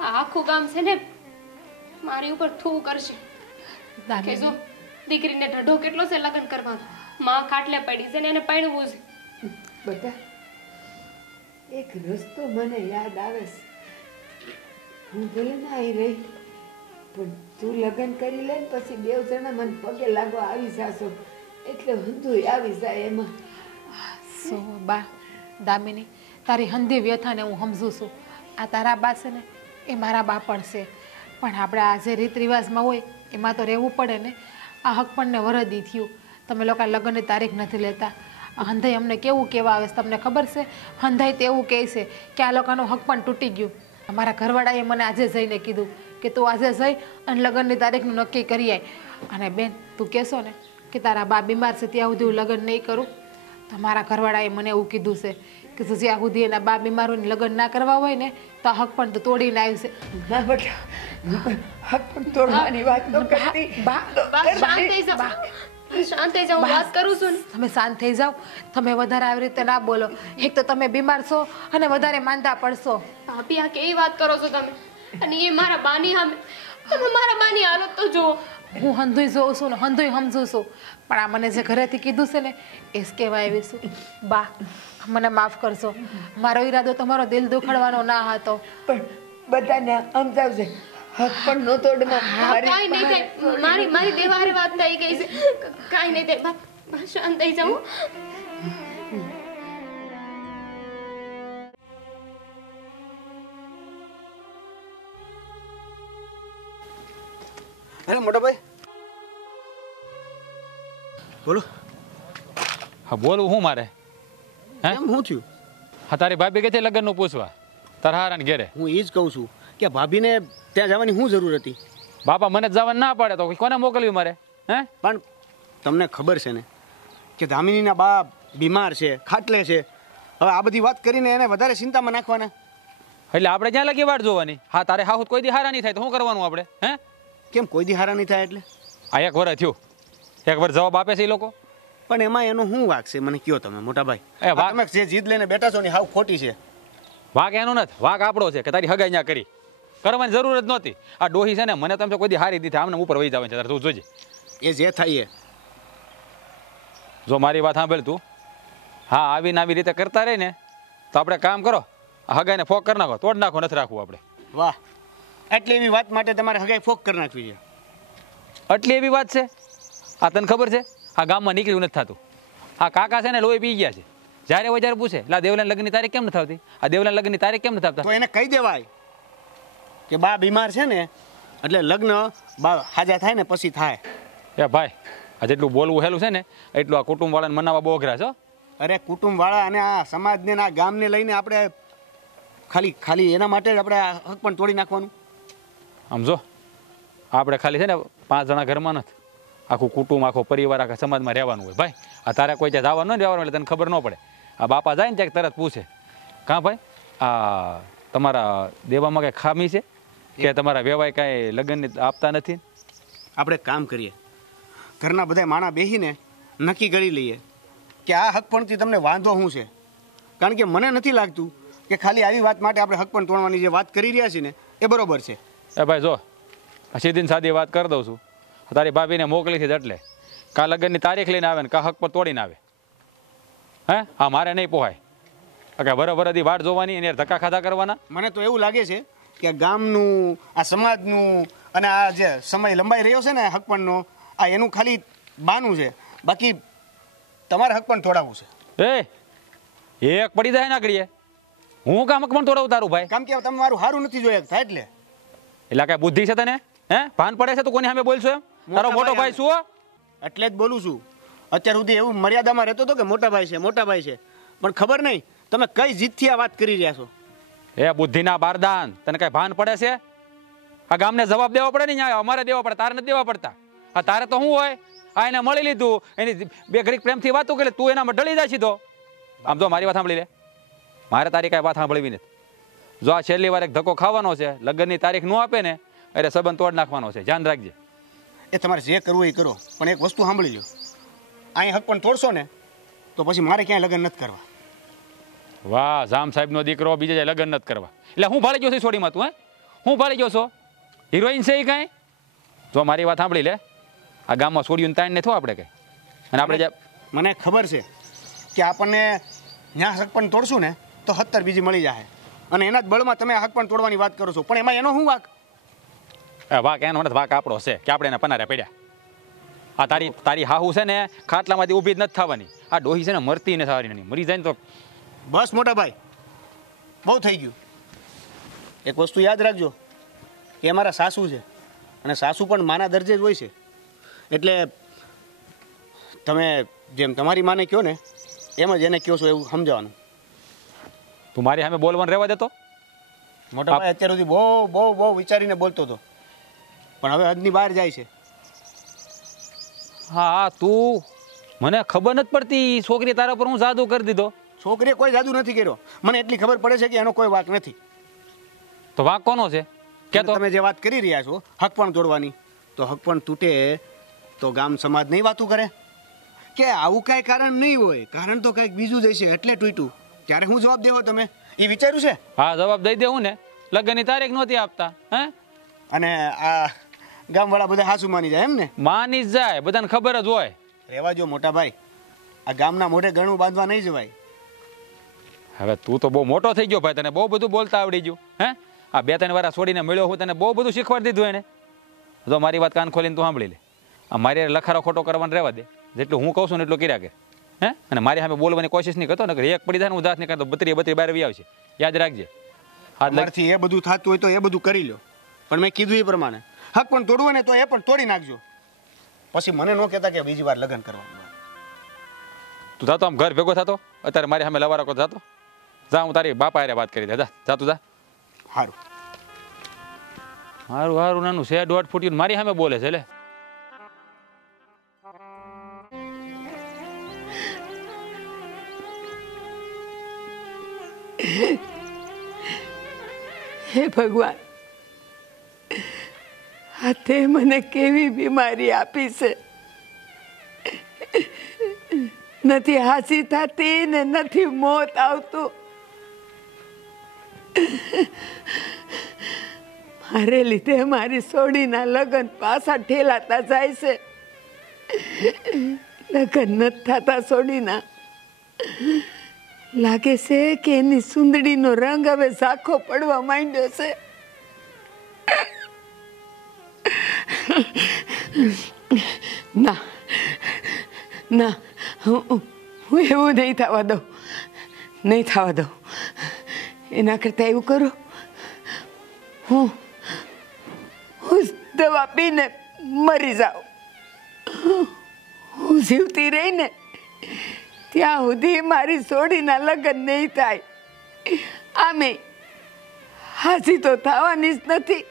આ આખું ગામ છે ને મારી ઉપર થૂ કરશે કે જો દીકરીને ઢઢો કેટલો છે લગ્ન કરવાનો. માં ખાટલે પડી છે ને એને પરણવું છે. બેટા એક રસ્તો મને યાદ આવે છે. હું ભલે ના આવી રહી, પણ તું લગ્ન કરી લે ને પછી 2 જણા મને પગે લાગવા આવી જાશો, એટલે હંધુય આવી જાય એમાં. સો બા દામિની, તારી હંધી વ્યથાને હું સમજું છું. આ તારા બા છે ને એ મારા બા પણ છે, પણ આપણે આ જે રીત રિવાજમાં હોય એમાં તો રહેવું પડે ને. આ હક પણને વરદી થયું, તમે લોકો લગ્નની તારીખ નથી લેતા. હંધાઈ અમને કેવું કહેવા આવે છે તમને ખબર છે? હંધાઈ તો એવું કહે છે કે આ લોકોનું હક પણ તૂટી ગયું. અમારા ઘરવાળાએ મને આજે જઈને કીધું કે તું આજે જઈ અને લગ્નની તારીખનું નક્કી કરી આય. અને બેન તું કહેશો ને કે તારા બા બીમાર છે ત્યાં સુધી હું લગ્ન નહીં કરું, તો મારા ઘરવાળાએ મને એવું કીધું છે કે જ્યાં સુધી એના બા બીમાર હોય ને લગ્ન ના કરવા હોય ને તો આ હક પણ તો તોડીને આવ્યું છે. ના બેટા, હક પણ તોડવાની વાત ન કરતી. શાંત થઈ જાઓ, શાંત થઈ જાઓ, વાત કરું છું ને. તમે શાંત થઈ જાઓ. તમે વધારે આવી રીતે ના બોલો. એક તો તમે બીમાર છો અને વધારે માંદા પડશો. ભાભી આ કેવી વાત કરો છો તમે? અને એ મારા બાની સામે તમે મારા બાની હાલત તો જુઓ. હું હંધુય જોઉં છું ને હંધુય સમજું છું, પણ આ મને જે ઘરેથી કીધું છે ને એ જ કહેવા આવી છું. બા મને માફ કરજો, મારો ઈરાદો તમારો દિલ દુખાડવાનો ના હતો. પણ બધાને સમજાવજે, હક પણ નો તોડમાં. કાંઈ નહીં થાય, મારી દેવારે વાત થઈ ગઈ છે, કાંઈ નહીં થાય. બા શાંત થઈ જાઉં. અરે મોટા ભાઈ બોલો. હા બોલવું શું મારે? હે એમ શું થયું? હા તારી ભાભી કે છે લગ્નનું પૂછવા તારા હારાને ઘેરે. હું એ જ કહું છું કે ભાભીને ત્યાં જવાની શું જરૂર હતી? બાપા મને જ જવાનું ના પાડે તો કોને મોકલ્યું મારે? હે પણ તમને ખબર છે ને કે દામિનીના બા બીમાર છે, ખાટલે છે. હવે આ બધી વાત કરીને એને વધારે ચિંતામાં નાખવાના. એટલે આપણે ક્યાં લગી વાટ જોવાની? હા તારે હાહુત કોઈ દી હારા નહીં થાય તો શું કરવાનું આપણે? હે કેમ કોઈ દી હારા નહીં થાય એટલે? આ એક વર્ષ થયું, એક વર્ષ જવાબ આપે છે એ લોકો. પણ એમાં એનું શું વાક છે મને કયો તમે મોટા ભાઈ? એ વાક તમે જે જીદ લઈને બેઠા છો ને હાવ ખોટી છે. વાક એનો નથી, વાક આપણો છે કે તારી હગાઈ ના કરી, કરવાની જરૂર જ નહોતી. આ ડોહી છે ને મને તમે કોઈ દી હારી દીધી, આમને ઉપર વહી જવાની છે તારે, તું જોજે. એ જે થાય એ. જો મારી વાત સાંભળ તું, હા આવીને આવી રીતે કરતા રહે ને તો આપણે કામ કરો, હગાઈને ફોક કરી નાખો, તોડ નાખો, નથી રાખવું આપણે. વાહ, એટલી એવી વાત માટે તમારે હગાઈ ફોક કરી નાખવી છે? આટલી એવી વાત છે? આ તને ખબર છે આ ગામમાં નીકળ્યું નથી થતું. આ કાકા છે ને લોહી પી ગયા છે, જ્યારે હોય ત્યારે પૂછે લા દેવલાન લગ્નની તારીખ કેમ નથી આવતી, આ દેવલાન લગ્નની તારીખ કેમ નથી આવતા? તો એને કહી દેવાય કે બા બીમાર છે ને એટલે લગ્ન બા હાજા થાય ને પછી થાય. એ ભાઈ આ જેટલું બોલવું હેલું છે ને એટલું આ કુટુંબવાળાને મનાવવા બહુ અઘરા છો. અરે કુટુંબવાળા અને આ સમાજને આ ગામને લઈને આપણે ખાલી એના માટે જ આપણે આ હક પણ તોડી નાખવાનું? આમ જો આપણે ખાલી છે ને 5 જણા ઘરમાં નથી, આખું કુટુંબ, આખો પરિવાર, આખા સમાજમાં રહેવાનું હોય. ભાઈ આ તારે કોઈ ત્યાં જવાનું નથી, રહેવાનું એટલે તને ખબર ન પડે. આ બાપા જાય ને ત્યાં તરત પૂછે કાં ભાઈ આ તમારા દેવામાં કાંઈ ખામી છે કે તમારા વેવાય કાંઈ લગ્નની આપતા નથી? આપણે કામ કરીએ, ઘરના બધા માણા બેસીને નક્કી કરી લઈએ કે આ હક પણથી તમને વાંધો શું છે. કારણ કે મને નથી લાગતું કે ખાલી આવી વાત માટે આપણે હક પણ તોડવાની જે વાત કરી રહ્યા છીએ ને એ બરોબર છે. એ ભાઈ જો સીધી સાદી વાત કરી દઉં છું, તારી ભાભીને મોકલી છે એટલે કા લગ્નની તારીખ લઈને આવે ને કા હક પર તોડીને આવે. હે હા મારે નહીં પોહાય કે વરદી વાટ જોવાની એને ધક્કા ખાધા કરવાના. મને તો એવું લાગે છે કે ગામનું, આ સમાજનું અને આ જે સમય લંબાઈ રહ્યો છે ને હકપણનો, આ એનું ખાલી બાનું છે. બાકી તમારે હકપણ તોડાવવું છે. એક પડી જાય ના કરીએ, હું કામ હકપણ તોડાવું તારું ભાઈ? કામ કે તમે મારું સારું નથી જોયા થાય એટલે કઈ બુદ્ધિ છે તને? હે ભાન પડે છે તું કોની સામે બોલશો એમ? તારો મોટો ભાઈ શું? એટલે જ બોલું છું. અત્યાર સુધી એવું મર્યાદામાં રહેતો હતો કે મોટા ભાઈ છે, મોટા ભાઈ છે, પણ ખબર નહીં તમે કઈ જીતથી આ વાત કરી રહ્યા છો. એ બુદ્ધિના બારદાન, તને કઈ ભાન પડે છે? આ ગામને જવાબ દેવો પડે ને, અમારે દેવા પડે, તારે નથી દેવા પડતા. આ તારે તો શું હોય, આ એને મળી લીધું, એની બે ઘડીક પ્રેમથી વાતો કરી, તું એનામાં ઢળી જાય સીધો. આમ જો મારી વાત સાંભળી લે, મારે તારી કાંઈ વાત સાંભળવી નથી. જો આ છેલ્લી વાર એક ધક્કો ખાવાનો છે, લગ્નની તારીખ ન આપે ને એટલે સંબંધ તોડ નાખવાનો છે, ધ્યાન રાખજે. એ તમારે જે કરવું એ કરો, પણ એક વસ્તુ સાંભળી લો, અહીં હક પણ તોડશો ને તો પછી મારે ક્યાંય લગ્ન નથી કરવા. વાહ, જામ સાહેબનો દીકરો બીજે જાય લગ્ન નથી કરવા. એટલે હું ભાળી ગયો છું છોડીમાં તું? હે હું ભાળી ગયો છો? હિરોઈન છે એ કાંઈ? જો મારી વાત સાંભળી લે, આ ગામમાં છોડીને તાણ ને થો આપણે કઈ, અને આપણે મને ખબર છે કે આપણને ત્યાં હક પણ તોડશું ને તો 17 બીજી મળી જાય, અને એના જ બળમાં તમે હક પણ તોડવાની વાત કરો છો. પણ એમાં એનો શું વાક? વાક એનો નથી, વાક આપણો છે કે આપણે એને પનારે પડ્યા. આ તારી હાહુ છે ને ખાટલામાંથી ઊભી જ નથી થવાની. આ ડોહી છે ને મરતી ને થવાની નહીં, મરી જાય ને તો બસ મોટા ભાઈ બહુ થઈ ગયું. એક વસ્તુ યાદ રાખજો કે અમારા સાસુ છે, અને સાસુ પણ માના દરજે જ હોય છે. એટલે તમે જેમ તમારી માને કહો ને એમ જ એને કહો છો એવું સમજાવવાનું. તું મારી સામે બોલવાનું રહેવા દેતો? મોટા ભાઈ અત્યાર સુધી બહુ વિચારીને બોલતો હતો, પણ હવે હદની બહાર જાય છે. હા તું મને ખબર નથી પડતી, છોકરી તારા પર હું જાદુ કરી દીધો? છોકરીએ કોઈ જાદુ નથી કર્યો, મને એટલી ખબર પડે છે કે એનો કોઈ વાંક નથી. તો વાંક કોનો છે કે? તો તમે જે વાત કરી રહ્યા છો હક પણ તોડવાની, તો હક પણ તૂટે તો ગામ સમાજ નહીં વાતું કરે કે આવું કાંઈ કારણ નહીં હોય, કારણ તો કંઈક બીજું જ હશે એટલે તૂટ્યું. ત્યારે હું જવાબ દેવો તમે એ વિચાર્યું છે? હા જવાબ દઈ દેવું ને, લગ્નની તારીખ નહોતી આપતા. હે અને આ ગામવાળા બધા હાસુ માની જાય એમ ને? માની જ જાય, બધાને ખબર જ હોય. રહેવા જો મોટા ભાઈ, આ ગામના મોઢે ગણું બાંધવા નહીં જવાય. હવે તું તો બહુ મોટો થઈ ગયો ભાઈ, તને બહુ બધું બોલતા આવડી ગયું. હે આ 2-3 વાર છોડીને મળ્યો હું, તને બહુ બધું શીખવાડી દીધું એને. જો મારી વાત કાન ખોલીને તું સાંભળી લે. આ મારી લખારો ખોટો કરવાનું રહેવા દે. જેટલું હું કહું છું ને એટલું કર્યા કે. હે અને મારી સામે બોલવાની કોશિશ નહીં કરતો ને, એક પડી જાય ને ઉદાસ નહીં કરતો, 32 બહાર આવી આવશે. યાદ રાખજે. તમારથી એ બધું થતું હોય તો એ બધું કરી લો, પણ મેં કીધું એ પ્રમાણે હક પણ તોડવું હોય ને તો એ પણ તોડી નાખજો. પછી મને ન કહેતા કે બીજી વાર લગ્ન કરવાનું. તું થતો આમ ઘર ભેગો થતો, અત્યારે મારી સામે લવારો કરતો થતો. જા, હું તારી બાપા હારે વાત કરી દે. જા તું જા. સારું હારું હારું નાનું છે, 1.5 ફૂટ મારી સામે બોલે છે. લે હે ભગવાન, આ તે મને કેવી બીમારી આપી છે. નથી હાસી થતી ને નથી મોત આવતું. મારે લીધે મારી સોડીના લગ્ન પાછા ઠેલાતા જાય છે. લગ્ન નથી થતા સોડીના. લાગે છે કે એની સુંદડીનો રંગ હવે ઝાંખો પડવા માંડ્યો છે. ના ના, હું એવું નહીં થવા દઉં, નહીં થવા દઉં. એના કરતાં એવું કરું, હું દવા પીને મરી જાઉં. હું જીવતી રહીને ત્યાં સુધી મારી સોડીના લગ્ન નહીં થાય. આમે હાસી તો થવાની જ નથી.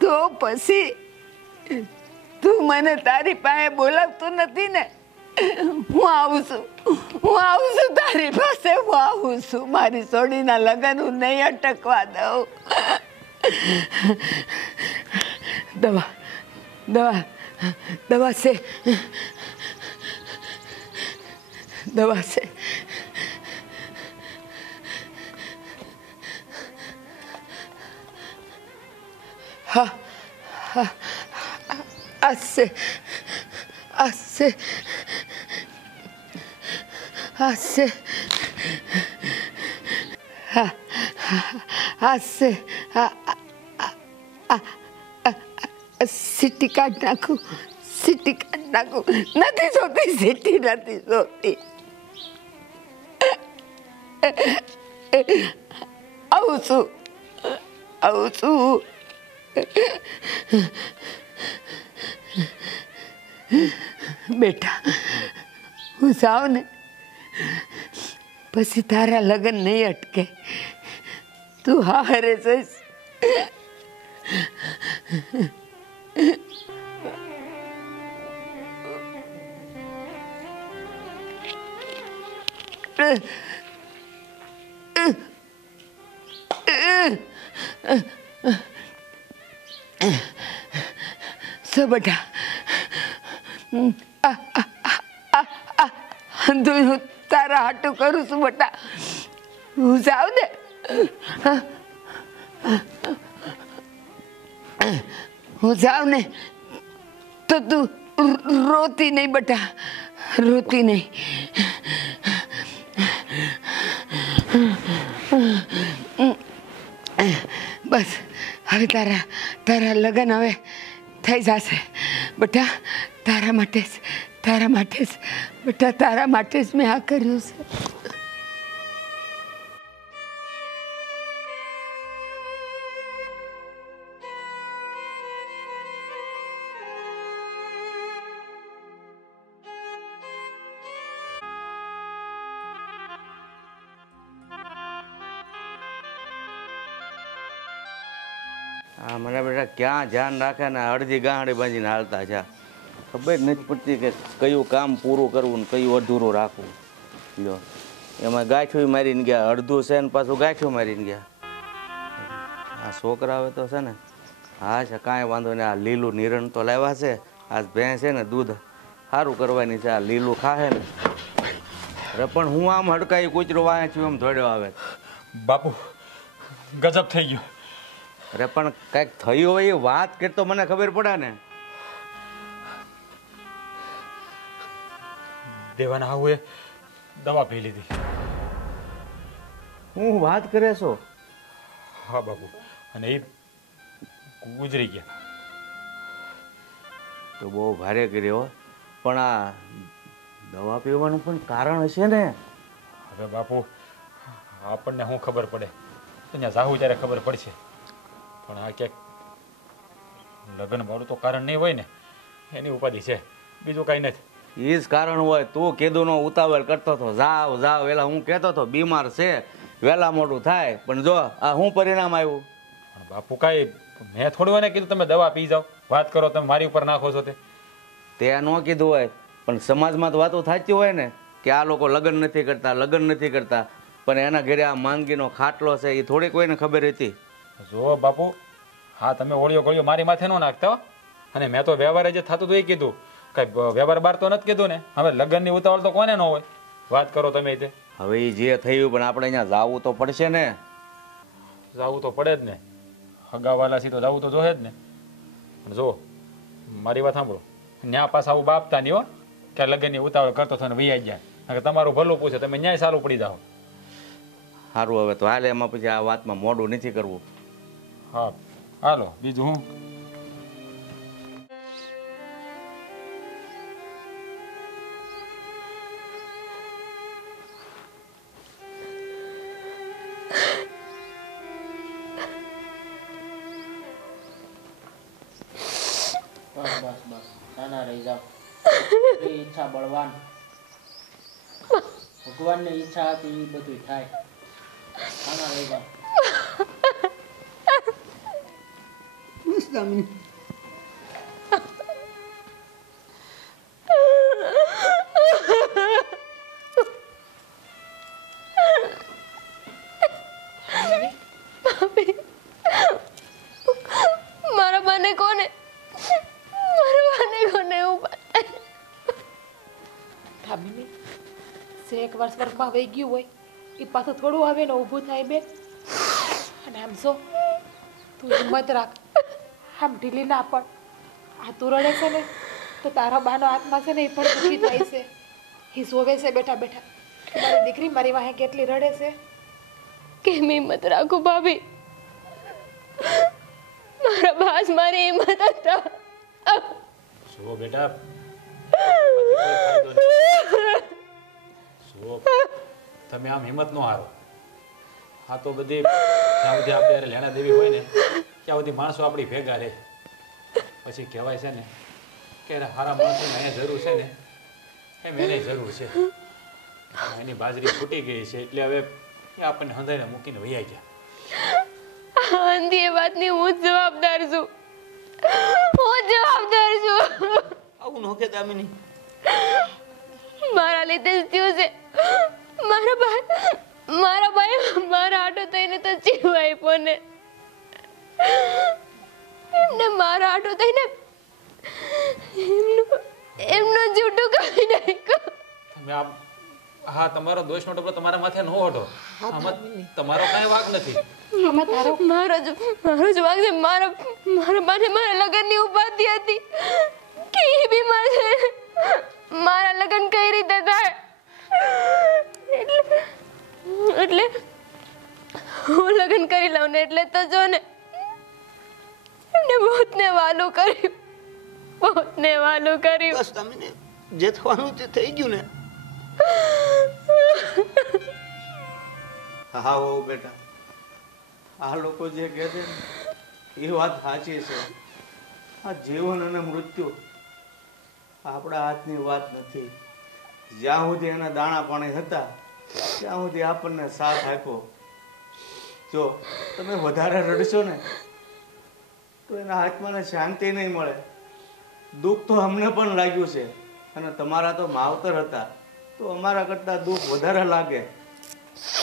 તો પછી તું મને તારી પાસે બોલાવતો નથી ને? હું આવું છું તારી પાસે. હું આવું છું. મારી સોડીના લગ્ન હું નહીં અટકવા દઉં. દવા દવા દવા છે, દવા છે. હા હા, આસે આસે આસે, હા આસે. સીટી કાઢ નાખું, સીટી કાઢ નાખું. નથી જોતી સીટી, નથી જોતી. આવું છું, આવું છું. બેટા, હું જાઉં ને પછી તારા લગ્ન નહીં અટકે. તું હારે જઈશ. સો બેટા, હું તારા હાટું કરું છું બેટા. હું જાઉં ને હું જાઉં ને તો તું રોતી નહીં બેટા, રોતી નહીં. બસ હવે તારા લગ્ન હવે થઈ જશે બેટા. તારા માટે જ, તારા માટે જ બેટા, તારા માટે જ મેં આ કર્યું છે. હા, મને બેટા ક્યાં ધ્યાન રાખે ને અડધી ગાંડી બાંધીને હાલતા છે. ખબર નથી પડતી કે કયું કામ પૂરું કરવું ને કયું અધૂરું રાખવું. લ્યો, એમાં ગાંઠું મારીને ગયા, અડધું છે ને પાછું ગાંઠું મારીને ગયા. આ છોકરા હવે તો છે ને, હા છે કાંઈ વાંધો નહીં. આ લીલું નિરણ તો લાવ્યા છે. આ ભેંસ છે ને દૂધ સારું કરવાની છે. આ લીલું ખાહે ને અરે પણ હું આમ હડકાઈ કૂતરો વાંચ્યું એમ ધોડ્યો આવે. બાપુ ગજબ થઈ ગયો. અરે પણ કંઈક થયું હોય એ વાત કે તો મને ખબર પડે ને. દેવાના આવું દવા પી લીધી. હું વાત કરે છો? હા બાપુ, અને એ ગુજરી ગયા. તો બહુ ભારે કર્યો, પણ આ દવા પીવાનું પણ કારણ હશે ને. હવે બાપુ આપણને શું ખબર પડે, ત્યાં જાહું ત્યારે ખબર પડશે. પણ આ ક્યાંક લગ્ન વાળું તો કારણ નહીં હોય ને, એની ઉપાધિ છે, બીજું કાંઈ નથી. એ જ કારણ હોય. તું કીધું નો ઉતાવળ કરતો હતો, જાવ જાવ વેલા. હું કહેતો હતો બીમાર છે, વહેલા મોડું થાય. પણ જો આ શું પરિણામ આવ્યું. પણ બાપુ કાંઈ મેં થોડું હોય ને કીધું તમે દવા પી જાઓ, વાત કરો, તમે મારી ઉપર નાખો છો તે ન કીધું હોય. પણ સમાજમાં તો વાતો થતી હોય ને કે આ લોકો લગ્ન નથી કરતા, લગ્ન નથી કરતા. પણ એના ઘરે આ માંદગીનો ખાટલો છે એ થોડી કોઈને ખબર હતી. જો બાપુ, હા તમે ઓળિયો ગળિયો મારી માથે ન નાખતા હો. અને મેં તો વ્યવહારે જે થતું હતું એ કીધું, કાંઈ વ્યવહાર બાર તો નથી કીધું ને. હવે લગ્નની ઉતાવળ તો કોને ન હોય, વાત કરો તમે તે. હવે એ જે થયું, પણ આપણે અહીંયા જાવું તો પડશે ને. જવું તો પડે જ ને, હગાવાલા સી તો જવું તો જોહે જ ને. પણ જો મારી વાત સાંભળો, ન્યા પાછા આવું બાપતા નહીં હો કે લગ્નની ઉતાવળ કરતો થઈને વૈયા ગયા. તમારું ભલું પૂછે, તમે ન્યાય સારું પડી જાઓ. સારું, હવે તો હાલે, એમાં પછી આ વાતમાં મોડું નથી કરવું. હા હાલો, બીજું હું. બસ બસ બસ, નાના રહી જાઓ. એ ઈચ્છા બળવાન, ભગવાનની ઈચ્છા હતી એ બધું થાય. નાના રહી જાઓ. બસ દામિની. મારા બાને કોને દામિની, સે એક વર્ષ વર્ગમાં વહી ગયું હોય એ પાછું થોડું આવે ને ઊભું થાય બેન. અને આમ જો તું હિંમત રાખ, આમ ઢીલી ના પડ. આ તું રડે છે ને તો તારા બાનો આત્મા છે ને એ પણ દુઃખી થાય છે. એ સોવે છે બેઠા બેઠા કે મારી દીકરી મારી વાહે કેટલી રડે છે. કેમ હિંમત રાખું ભાભી, મારા બાસ મારી હિંમત હતા. જુઓ બેટા, જુઓ તમે આમ હિંમત ન હારો. આ તો બધી જ્યાં સુધી આપણે લેણા દેવી હોય ને ત્યાં સુધી માણસો આપણી ભેગા રહે. પછી કહેવાય છે ને કે સારા માણસોને અહીંયા જરૂર છે ને એમ એને જરૂર છે. એની બાજરી ફૂટી ગઈ છે એટલે હવે એ આપણને હંધાઈને મૂકીને વૈયા ગયા. અંધી એ વાતની હું જ જવાબદાર છું. હું જવાબદાર છું. આવું ન કે દામિની. મારા લીધે જ થયું છે. મારા ભાઈ મારા આટો થઈને તો જીવ આપ્યો ને એમને મારા આટો થઈને એમનો જીવ ટૂંકાવી નાખ્યો. તમે આમ હા, તમારો દોષનો ટપલો તમારા માથે ન ઓઢો. આમાં તમારો કાંઈ વાંક નથી. મારો જ વાંક છે. મારા બાને મારા લગ્નની ઉપાધિ હતી કે એ બીમાર છે, મારા લગ્ન કઈ રીતે થાય. એટલે હું લગ્ન કરી લઉં ને એટલે તો જો ને એમને બહુતને વાલું કર્યું, બહુતને વાલું કર્યું. બસ દામિની, જે થવાનું તે થઈ ગયું ને. હા હો બેટા, આ લોકો જે કહે છે ને એ વાત સાચી છે. આ જીવન અને મૃત્યુ આપણા હાથની વાત નથી. જ્યાં સુધી એના દાણા પાણી હતા ત્યાં સુધી આપણને સાથ આપ્યો. જો તમે વધારે રડશો ને તો એના આત્માને શાંતિ નહીં મળે. દુઃખ તો અમને પણ લાગ્યું છે, અને તમારા તો માવતર હતા તો અમારા કરતા દુઃખ વધારે લાગે.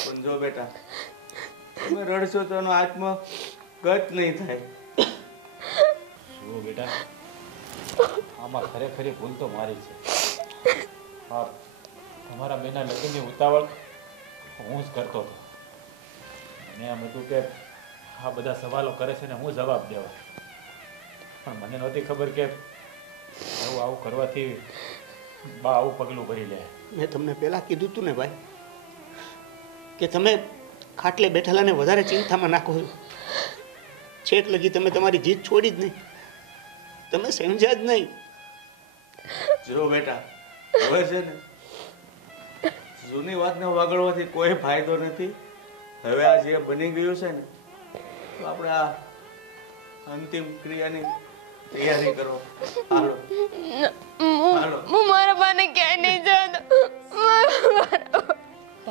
પણ જો બેટા, તમે રડશો તો એનો આત્મા ગત નહીં થાય. જુઓ બેટા, આમાં ખરેખરી ભૂલ તો મારી છે. હા, તમારા બેના લગ્નની ઉતાવળ હું જ કરતો હતો. અને એમ હતું કે આ બધા સવાલો કરે છે ને હું જવાબ દેવા, પણ મને નહોતી ખબર કે આવું કરવાથી બા આવું પગલું ભરી લે. મેં તમને પહેલાં કીધું હતું ને ભાઈ કે તમે ખાટલે બેઠેલાને વધારે ચિંતામાં નાખો છો. છેક લગી તમે તમારી જીત છોડી જ નહીં, તમે સમજ્યા જ નહીં. જો બેટા, હવે છે ને જૂની વાતને વગાડવાથી કોઈ ફાયદો નથી. હવે આ જે બની ગયું છે ને તો આપણે આ અંતિમ ક્રિયાની તૈયારી કરો. હાલો હાલો. હું મારા બાને ક્યાંય નહીં જતો.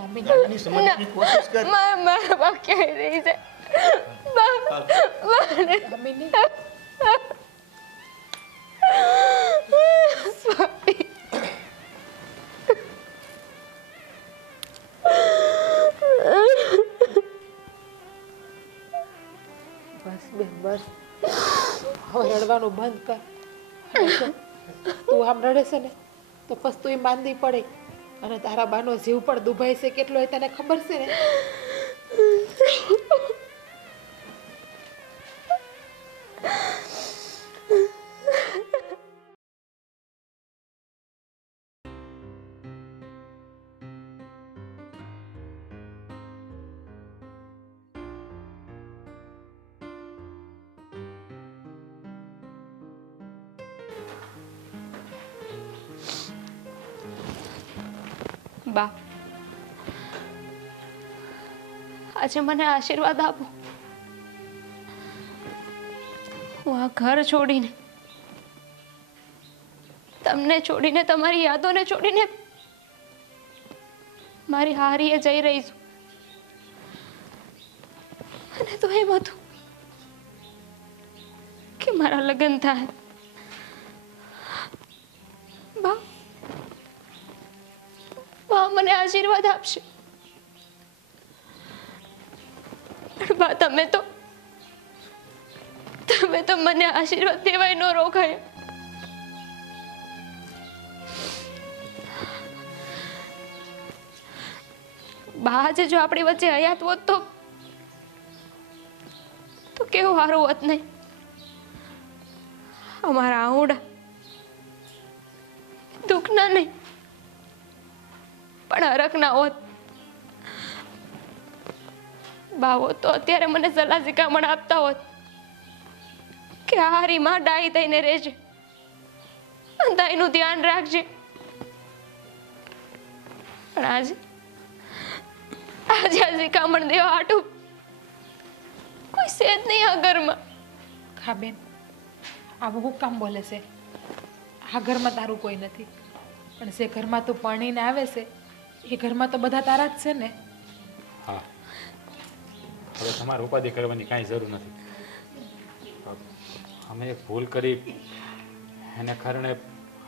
આની સમજવાની કોશિશ કર. મારા બા ક્યાંય નહીં જાય. દામિની સ્વામી, બસ બેન બસ, હવે રડવાનું બંધ કર. તું આમ રડે છે ને તો પછી તું માંદી પડે અને તારા બાનો જીવ પણ દુભાઈ છે કેટલો એ તને ખબર છે ને. બા, આજે મને આશીર્વાદ આપો. હું આ ઘર છોડીને, તમને છોડીને, તમારી યાદોને છોડીને મારી હારીએ જઈ રહી છું. અને તો એમ હતું કે મારા લગ્ન થાય. બા, બા મને આશીર્વાદ આપશે. પણ બા, તમે તો મને આશીર્વાદ દેવાય ન રોકાય. બા, આજે જો આપણી વચ્ચે હયાત હોત તો કેવું સારું હોત નહીં. અમારા આહુડા દુઃખના નહીં પણ હરખના હોત. બા હોત તો અત્યારે મને સલાહ શિખામણ આપતા હોત કે હારી માં ડાઈ થઈને રહેજે, દાઈનું ધ્યાન રાખજે. પણ આજે આ શિખામણ દેવા હાટું કોઈ છે જ નહીં આ ઘરમાં. હા બેન, આવું હું કામ બોલે છે? આ ઘરમાં તારું કોઈ નથી, પણ જે ઘરમાં તું પરણીને આવે છે એ ઘરમાં તો બધા તારા જ છે ને. હા, હવે તમારે ઉપાધિ કરવાની કાંઈ જરૂર નથી. અમે એક ભૂલ કરી એને કારણે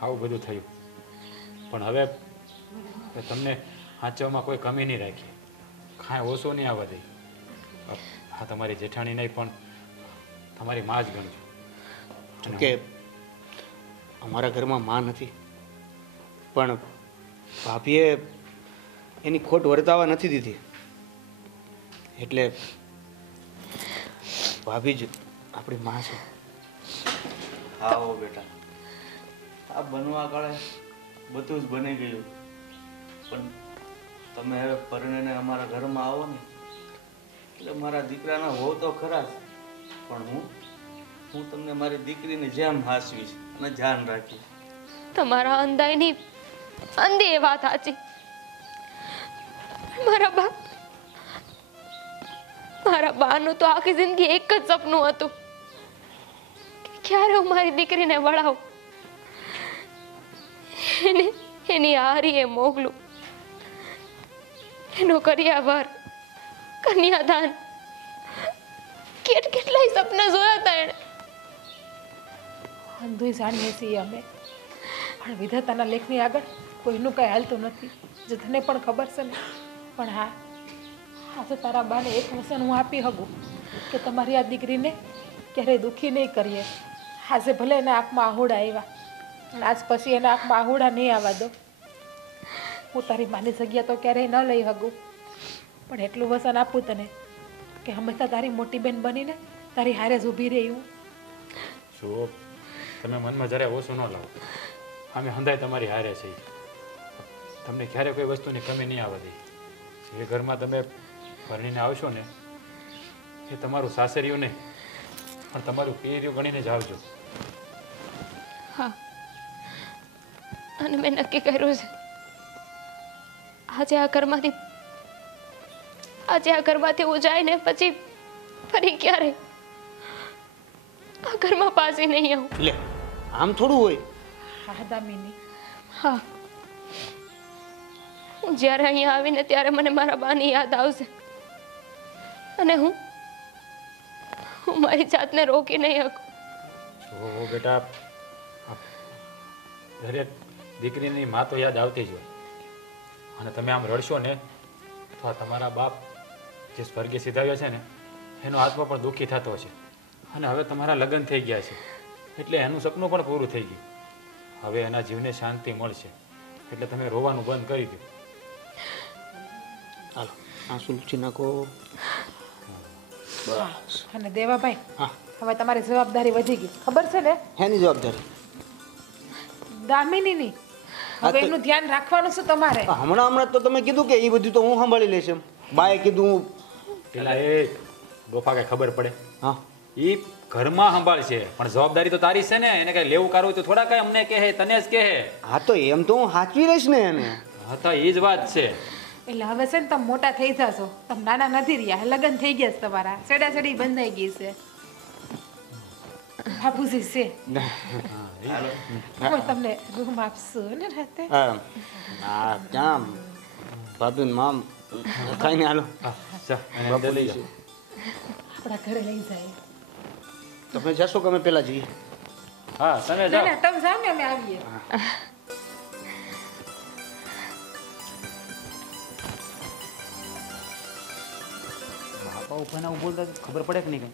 આવું બધું થયું, પણ હવે તમને સાચવવામાં કોઈ કમી નહીં રાખી, કાંઈ ઓછો નહીં આવવા દે. હા, તમારી જેઠાણી નહીં પણ તમારી માં જ ગણજો. કે અમારા ઘરમાં માં નથી, પણ ભાભીએ એની ખોટ વર્તાવા નથી દીધી, એટલે ભાભી જ આપણી માં છે. હા હો બેટા, આ બનવા કાળે બધું જ બની ગયું, પણ તમે હવે પરણીને અમારા ઘરમાં આવો ને એટલે મારા દીકરાના હોવ તો ખરા જ, પણ હું તમને મારી દીકરીને જેમ હાસવીશ અને ધ્યાન રાખીશ. તમારા અંધાઈની અંધી એ વાત સાચી. મારા બાનું તો આખી જિંદગી એક જ સપનું હતું કે ક્યારે હું મારી દીકરીને વળાવું, એની હારીએ મોકલું, એનો કરિયાવર, કન્યાદાન, કેટલાય સપના જોયા હતા એને. અંધુય જાણીએ છીએ અમે, પણ વિધાતાના લેખની આગળ કોઈનું કાંઈ હાલતું નથી, જે તને પણ ખબર છે ને. પણ હા, આજે તારા બાને એક વચન હું આપી શકું કે તમારી આ દીકરીને ક્યારેય દુઃખી નહીં કરીએ. આજે ભલે એના આંખમાં આહુડા આવ્યા, અને આજ પછી એના આંખમાં આહુડા નહીં આવવા દો. હું તારી માની જગ્યા તો ક્યારેય ન લઈ શકું, પણ એટલું વચન આપું તને કે હંમેશા તારી મોટી બેન બનીને તારી હારે જ ઊભી રહી હું. જો તમે મનમાં જરાય ઓછું ન લાવો. અમે હંધાય તમારી હારે છે. તમને ક્યારે કોઈ વસ્તુની કમી નહીં આવવા દે. જે ઘરમાં તમે ભણીને આવશો ને એ તમારું સાસરિયું નહીં પણ તમારું પિયરિયું ગણીને જ આવજો. હા, અને મેં નક્કી કર્યું છે આજે આ ઘરમાંથી હું જાય ને પછી ફરી ક્યારે આ ઘરમાં પાછી નહીં આવું. લે આમ થોડું હોય. હા દામિની, હા, હું જ્યારે અહીંયા આવીને ત્યારે મને મારા બાની યાદ આવશે અને હું મારી જાતને રોકી નહીં શકું. જો બેટા, દરેક દીકરીની મા તો યાદ આવતી જ હોય અને તમે આમ રડશો ને તો આ તમારા બાપ જે સ્વર્ગે સીધાવ્યા છે ને એનો આત્મા પણ દુઃખી થતો હશે. અને હવે તમારા લગ્ન થઈ ગયા છે એટલે એનું સપનું પણ પૂરું થઈ ગયું. હવે એના જીવને શાંતિ મળશે એટલે તમે રોવાનું બંધ કરી દો. હાલો આંસુ લૂછી નાખો. બસ. અને દેવાભાઈ, હા, હવે તમારી જવાબદારી વધી ગઈ, ખબર છે ને? હેની જવાબદારી? દામિનીની. હવે એનું ધ્યાન રાખવાનું છે તમારે. હમણાં તો તમે કીધું કે એ બધું તો હું સંભાળી લઈશ એમ. બાએ કીધું પેલા એ ડોફા કઈ ખબર પડે? હા, એ ઘરમાં સંભાળશે પણ જવાબદારી તો તારી છે ને. એને કઈ લેવું કરવું તો થોડા કઈ અમને કહે, તને જ કહે. હા તો એમ તો હું સાચવી રહીશ ને એને. હા તો એ જ વાત છે. એટલે હવે છે ને તમે મોટા થઈ જશો, તમે નાના નથી રહ્યા, લગ્ન થઈ ગયા છે તમારા, સેડાસેડી બંધાઈ ગઈ છે. બાપુજી છે હું તમને રૂમ આપશું ને રાતે? હા ક્યાં ભાભી મામ ખાઈને હાલો. આપણા ઘરે લઈ જાય. તમે જશો કે અમે પેલા જઈએ? હા તમે ના જાઓ. ના, તમે જાઓ ને, અમે આવીએ. બાપા ઉભાના બોલતા ખબર પડે કે નહીં કઈ?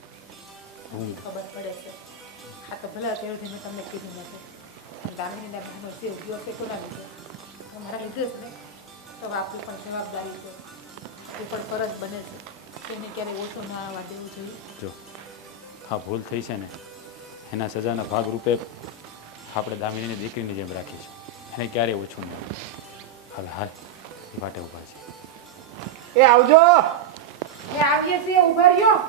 ખબર પડે છે. હા તો ભલે અત્યારથી મેં તમને કીધું નથી. દામિનીના બહેનો જે ઉદ્યોગ છે કોના લીધે? તમારા લીધે જ ને. તો આપણી પણ જવાબદારી છે, એ પણ ફરજ બને છે. એને ક્યારેય ઓછો ના આવવા દેવું જોઈએ. જો હા ભૂલ થઈ છે ને એના સજાના ભાગ રૂપે આપણે દામિનીની દીકરીની જેમ રાખી છે. એને ક્યારેય ઓછું નહીં. હવે હાલ એ વાટે ઊભા છે. એ આવજો. એ આવીએ છીએ, ઉભા રહ્યો.